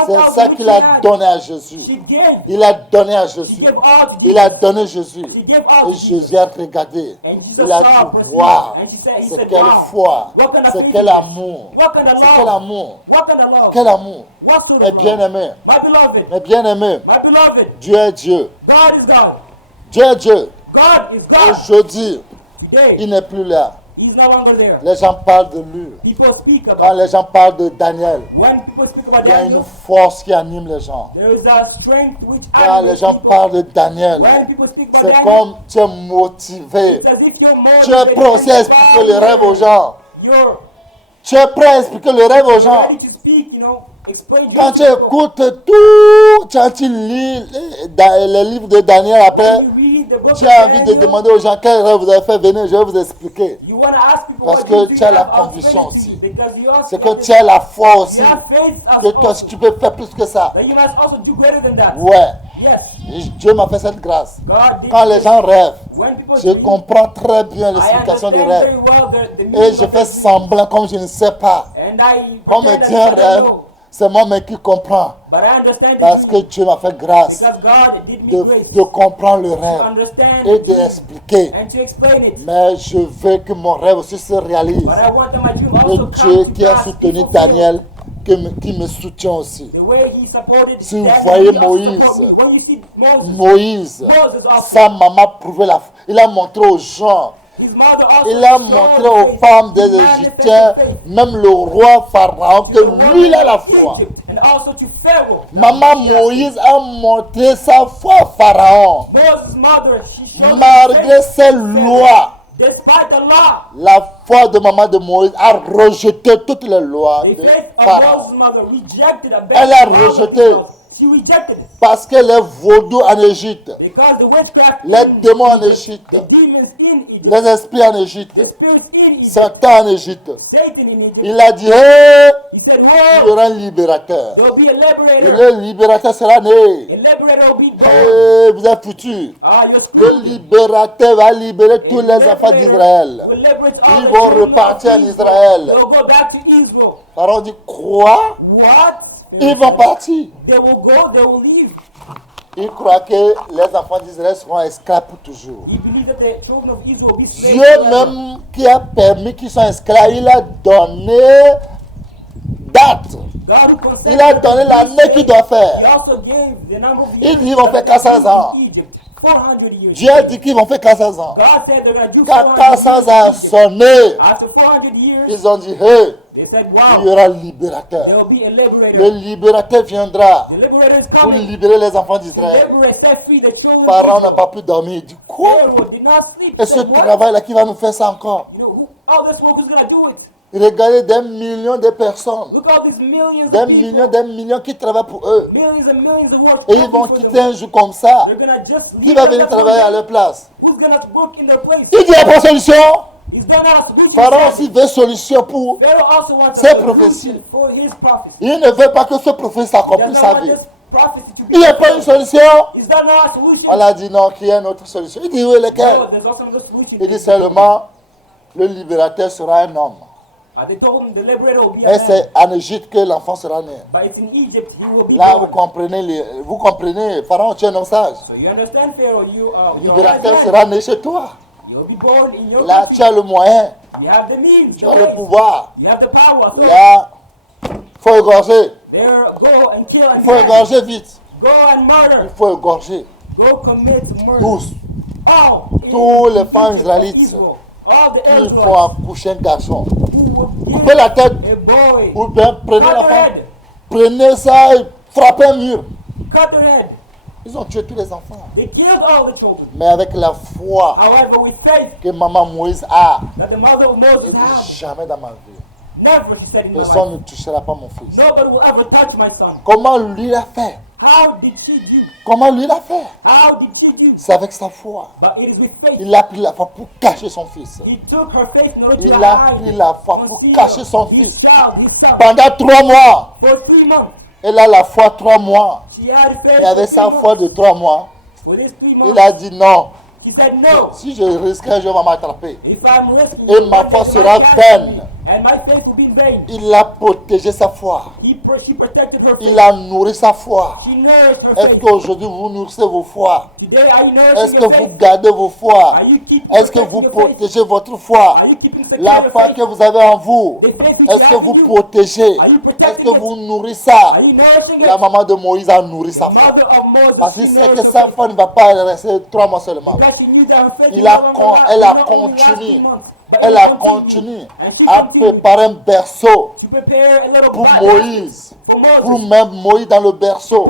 c'est ça qu'il a donné à Jésus. she gave. Il a donné à She Jésus. gave all to Il Jesus. a donné Jésus. She gave all Et to Jesus. Jésus a regardé. And Jesus Il a saw dit, her waouh, and she said, he c'est said, quelle wow, foi, what kind of c'est faith quel is this? amour, What kind of c'est quel love? amour, What kind of love? quel amour. What sort Mes of love? bien-aimés, My beloved, mes bien-aimés, my beloved, Dieu est Dieu. God is God. Dieu est Dieu. God is God. Aujourd'hui, Today, il n'est plus là. He's no longer there. Les gens parlent de lui. People speak Quand about les gens parlent de Daniel, when people speak about il y a une Daniel, force qui anime les gens. there is a strength which Quand les animates gens people. parlent de Daniel, When people speak about c'est Daniel, comme tu es motivé. it's as if you're Tu es motivated prêt aussi à and expliquer le rêve aux gens. You're Tu es prêt à expliquer le rêve aux gens. ready to speak, explain Quand tu to people. écoutes tout, quand tu lis les livres de Daniel après, When you read the book tu of as envie de Daniel, demander aux gens quel rêve vous avez fait, venez, je vais vous expliquer. you want to ask people Parce what que do tu as you la have of conviction faith aussi. because you also C'est que have tu as la foi aussi. you have faith as Que toi, also, si tu peux faire plus que ça. that you must also do greater than that. Ouais, Yes, Dieu m'a fait cette grâce. God did. Quand les gens rêvent, When people je dream, comprends très bien I l'explication du understand rêve. very well the Et meaning je of fais it. semblant comme je ne sais pas. And I Comme me pretend dit that un I don't rêve, know. c'est moi-même qui comprends. But I understand Parce the que meaning. Dieu m'a fait grâce Because God did me de, grace de comprendre le to rêve understand et the dream d'expliquer. and to explain it. Mais je veux que mon rêve aussi se réalise. But I want that my dream Le also Dieu comes to qui a pass, soutenu be fulfilled. Daniel, qui me soutient aussi. The way he supported Si vous Daniel, voyez he also Moïse, support me. When you see Moses, Moïse, Moses also, sa maman prouvait il a montré aux gens, his mother also il a showed montré aux faith, femmes des manifested Égyptiens, faith même le roi Pharaon, to que the lui il a la woman of foi. Egypt, and also to Pharaoh. Maman Moïse a montré sa foi à Pharaon. Moses' mother, she showed Malgré faith. ses lois, Despite the law, la foi de maman de Moïse a rejeté toutes les lois the de faith of Pharaon. Moses' mother rejected a Elle a better rejeté. She rejected it Parce que les vaudous en Égypte, because the witchcraft, les démons en Égypte, the demons in Egypt, les esprits en Égypte, the spirits in Egypt, Satan en Égypte, Satan in Egypt, il a dit, hey, he said, il y whoa, aura un libérateur. there will be a Et liberator. le libérateur sera né. A liberator will be born. Et vous êtes foutus. Ah, you're Le screwed. libérateur va libérer tous les enfants d'Israël. Will liberate all Ils the vont children repartir of en Israel. Israël. They'll go back to Israel. Pharaon dit, quoi? What? Ils vont partir. They will go, they will leave. Il croit que les enfants d'Israël seront esclaves pour toujours. He believes that the children of Israel will be slaves Dieu forever. même qui a permis qu'ils soient esclaves, il a donné date. God who consented Il a donné to l'année be qu'il slaves, doit He faire. also gave the number of Il years dit, ils vont faire that 400 they ans. lived in Egypt. 400 years. Dieu a dit qu'ils vont faire 400 ans. God said they're going to do Quand 400 400 ans years a in Egypt. sonné, After 400 years, ils ont dit, hey, they said, il y wow, aura un there libérateur. will be a liberator. Le libérateur viendra The liberator is pour coming. libérer les enfants To d'Israël. liberate, set free the children of Pharaon n'a Israel. pas pu dormir. Il dit, quoi? Pharaoh did not sleep. Et He ce said, what? travail-là, qui va nous faire ça encore? You know, all this work is going to do it. Regardez des millions de personnes. Look at all these millions Des of millions qui travaillent pour eux. millions and millions of work. Et ils vont quitter un jour comme ça. They're gonna just Qui leave va them venir that travailler à way. leur place? Who's gonna work in their place? Il dit, il n'y a pas de solution. He's done out solution. Pharaon aussi veut solution pour. Pharaoh also wants Ses a prophéties. solution for his prophecy. Il ne veut pas que ce prophète He s'accomplisse does sa not want vie. this prophecy to be Il n'y a pas une solution. He's done out solution. On a dit non, qu'il y a une autre solution. Il dit, oui, lequel? No, there's also another solution. Il dit seulement, le libérateur sera un homme. They told him the liberator will be a Mais man. c'est en Égypte que l'enfant sera né. But it's in Egypt he will be Là, vous born. comprenez, Pharaon, tu es un homme sage. So you understand, Pharaoh? You Le you're a libérateur wise man. sera né chez toi. You'll be born in your Là, country. tu as le moyen, You have the means. tu the as le ways. pouvoir. You have the power. Là, il faut égorger. There, go and kill Il and faut kill. égorger vite. Go and murder. Il faut égorger Go commit murder. tous. All Tous les femmes Egypt, israélites Israel, all the qui Israelites font accoucher un garçon. who will Coupez la tête give a boy, ou bien prenez cut their l'enfant, head, prenez ça et frappez un mur. cut their head. Ils ont tué tous les enfants. They killed all the children. Mais avec la foi However, with faith que maman Moïse a, that the mother of elle Moses dit had, jamais dans ma vie, never, she said in my personne life, ne touchera pas mon fils. nobody will ever touch my son. Comment lui a fait? How did she do? Comment lui l'a fait? How did she do? C'est avec sa foi. But it is with faith. Il a pris la foi pour cacher son fils. He took her faith in order to Il a hide, pris la foi pour conceal cacher son his fils. child, his son. Pendant 3 mois, For 3 months. elle a la foi 3 mois. She had faith Et avec for sa 3 foi de months. 3 mois, For this 3 il months, a dit non. he said no. Si je risquerai, je vais m'attraper. If I'm risking Et it, ma one foi day sera it might catch vaine. me, and my faith will be in vain. Il a protégé sa foi. She protected her faith. Il a nourri sa foi. She nourished her Est-ce faith. qu'aujourd'hui vous nourrissez vos foi? Today, are you Est-ce nourishing que your vous faith? gardez vos foi? Are you keeping Est-ce que vous protecting your faith? protégez votre foi? Are you keeping secure La your foi faith? que vous avez en vous, The faith which est-ce que you have vous in you? protégez? Are you protecting Est-ce que it? vous nourrissez ça? Are you nourishing La it? maman de Moïse a nourri sa The foi. mother of Moses, Parce she qu'il sait nourished que her sa faith. foi ne va pas rester 3 mois seulement. Because she knew that her faith Elle would a no longer last, not only last 3 continué. months, but Elle it a continued. continué And she à continued préparer un berceau to prepare a little pour basket Moïse. for Pour Moses. mettre Moïse dans le berceau.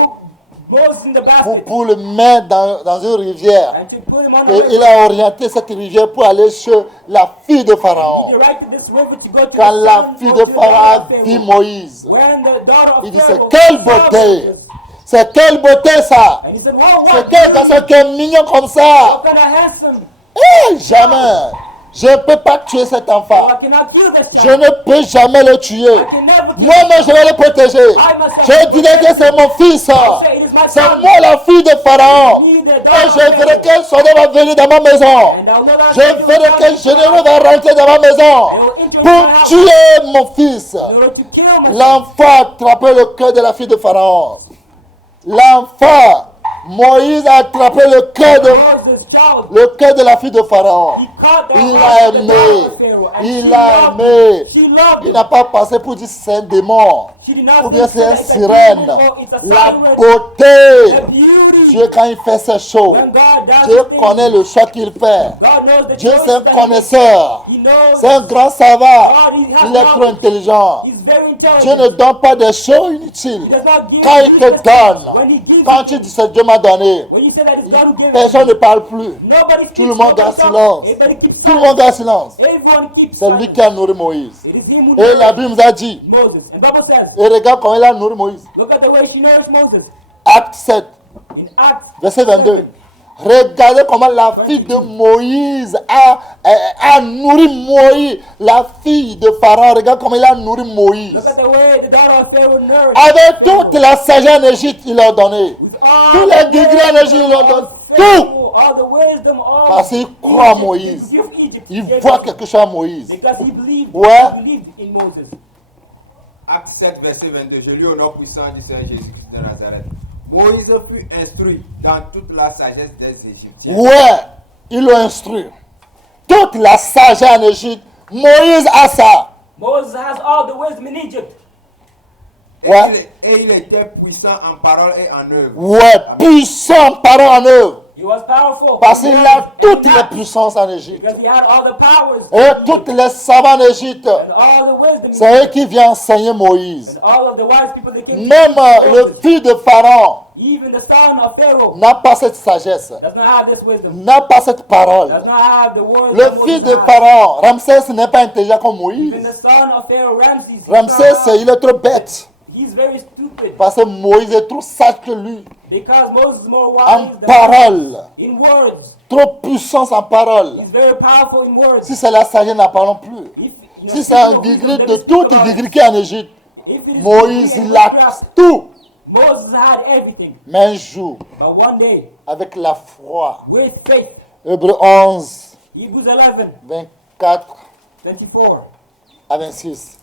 Moses in the basket. Pour le mettre dans une rivière. And to put him on the Et il river. a orienté cette rivière pour aller chez la fille de Pharaon. He directed this river to go to Quand the la son fille of de the Pharaon daughter a of vu Pharaoh. Moïse, When the daughter of il dit Pharaoh c'est quelle saw beauté! Moses, C'est quelle beauté ça! and he said, whoa, C'est what? quel garçon qui est mignon comme ça! What kind of handsome? Jamais! Je ne peux pas tuer cet enfant. I cannot kill this Je child. ne peux jamais le tuer. I can never kill Moi-même, je vais le protéger. Je dirai que c'est mon fils. C'est moi la fille de Pharaon. Et je ferai qu'un soldat va venir dans ma maison. And I'll let our Je children ferai qu'un come généraux va rentrer dans ma maison pour tuer mon fils. in order to kill him. L'enfant a attrapé le cœur de la fille de Pharaon. L'enfant, Moïse a attrapé le cœur Moses' child, de la fille de Pharaon. he caught that Il heart a of the aimé. daughter of Pharaoh, and Il she a loved aimé. him. She loved Il him. n'a pas pensé pour dire c'est un démon. She did not Ou bien think c'est une it's a sirène. demon, it's a La siren. beauté. The beauty. Dieu, quand il fait ses choses, When God does Dieu things, connaît le choix qu'il fait. God knows the Dieu, choices c'est un that connaisseur. He knows. C'est un grand savant. Il est trop intelligent. He's very intelligent. Dieu ne donne pas des choses inutiles. He does not give Quand il te useless things. donne, When he gives quand you, tu dis c'est Dieu m'a donné, when you say that it's done given, personne ne parle plus. nobody speaks. Tout le monde garde nobody silence. talks. Everybody keeps Tout le silent. monde garde silence. Everyone keeps C'est lui silent. qui a nourri Moïse. It is him who Et la nourished Bible nous a dit, Moses. And Bible says, et regarde comment il a nourri Moïse. look at the way she nourished Moses. Acte 7, In Acts verset 22. Regardez comment la fille de Moïse a nourri Moïse. La fille de Pharaon, regarde comment il a nourri Moïse. Look at the way the daughter of Pharaoh nourished. Avec toute la sagesse en Égypte, il leur donné. All Tous the les degrés en Égypte, il leur wisdom donne of tout. Pharaoh, all the wisdom of Parce qu'il croit en Egypt, Moïse. the gift of Egypt, Il he voit gave quelque chose en Moïse. because he believed, Ouais. he believed in Moses. Acte 7, verset 22. Je lis au nom puissant du Seigneur Jésus-Christ de Nazareth. Moïse fut instruit dans toute la sagesse des Égyptiens. Ouais, ils l'ont instruit. Toute la sagesse en Égypte, Moïse a ça. Moses has all the wisdom in Egypt. Ouais. Et il était puissant en parole et en œuvre. Ouais, puissant parole en œuvre. He was powerful. Parce He qu'il had a it, toutes and he les had it, puissances en Égypte. because he had all the powers Et toutes les savants en Égypte, and all the wisdom c'est eux qui viennent enseigner Moïse. and all of the wise people that came Même to le Moses. fils de Pharaon Even the son of Pharaoh n'a pas cette sagesse, does not have this wisdom. n'a pas cette Does parole. not have the word Le that fils Moses de has. Pharaon, Ramsès, n'est pas intelligent comme Even the Moïse. son of Pharaoh, Ramses, Ramsès, il est trop bête. he's very stupid Parce que Moïse est trop sage que lui. because Moses is more En wise than parole, in words. trop puissance en parole. He's very powerful in words. Si c'est la sagesse, n'en parlons plus. If, you Si know, c'est un people degré that de speak tout about it, degré qui est en Égypte, if it is Moïse, degree and il a witchcraft, tout. Moses had everything. Mais un jour, But one day, avec la foi, with faith, Hébreux 11, Hebrews 11, 24 24 à 26.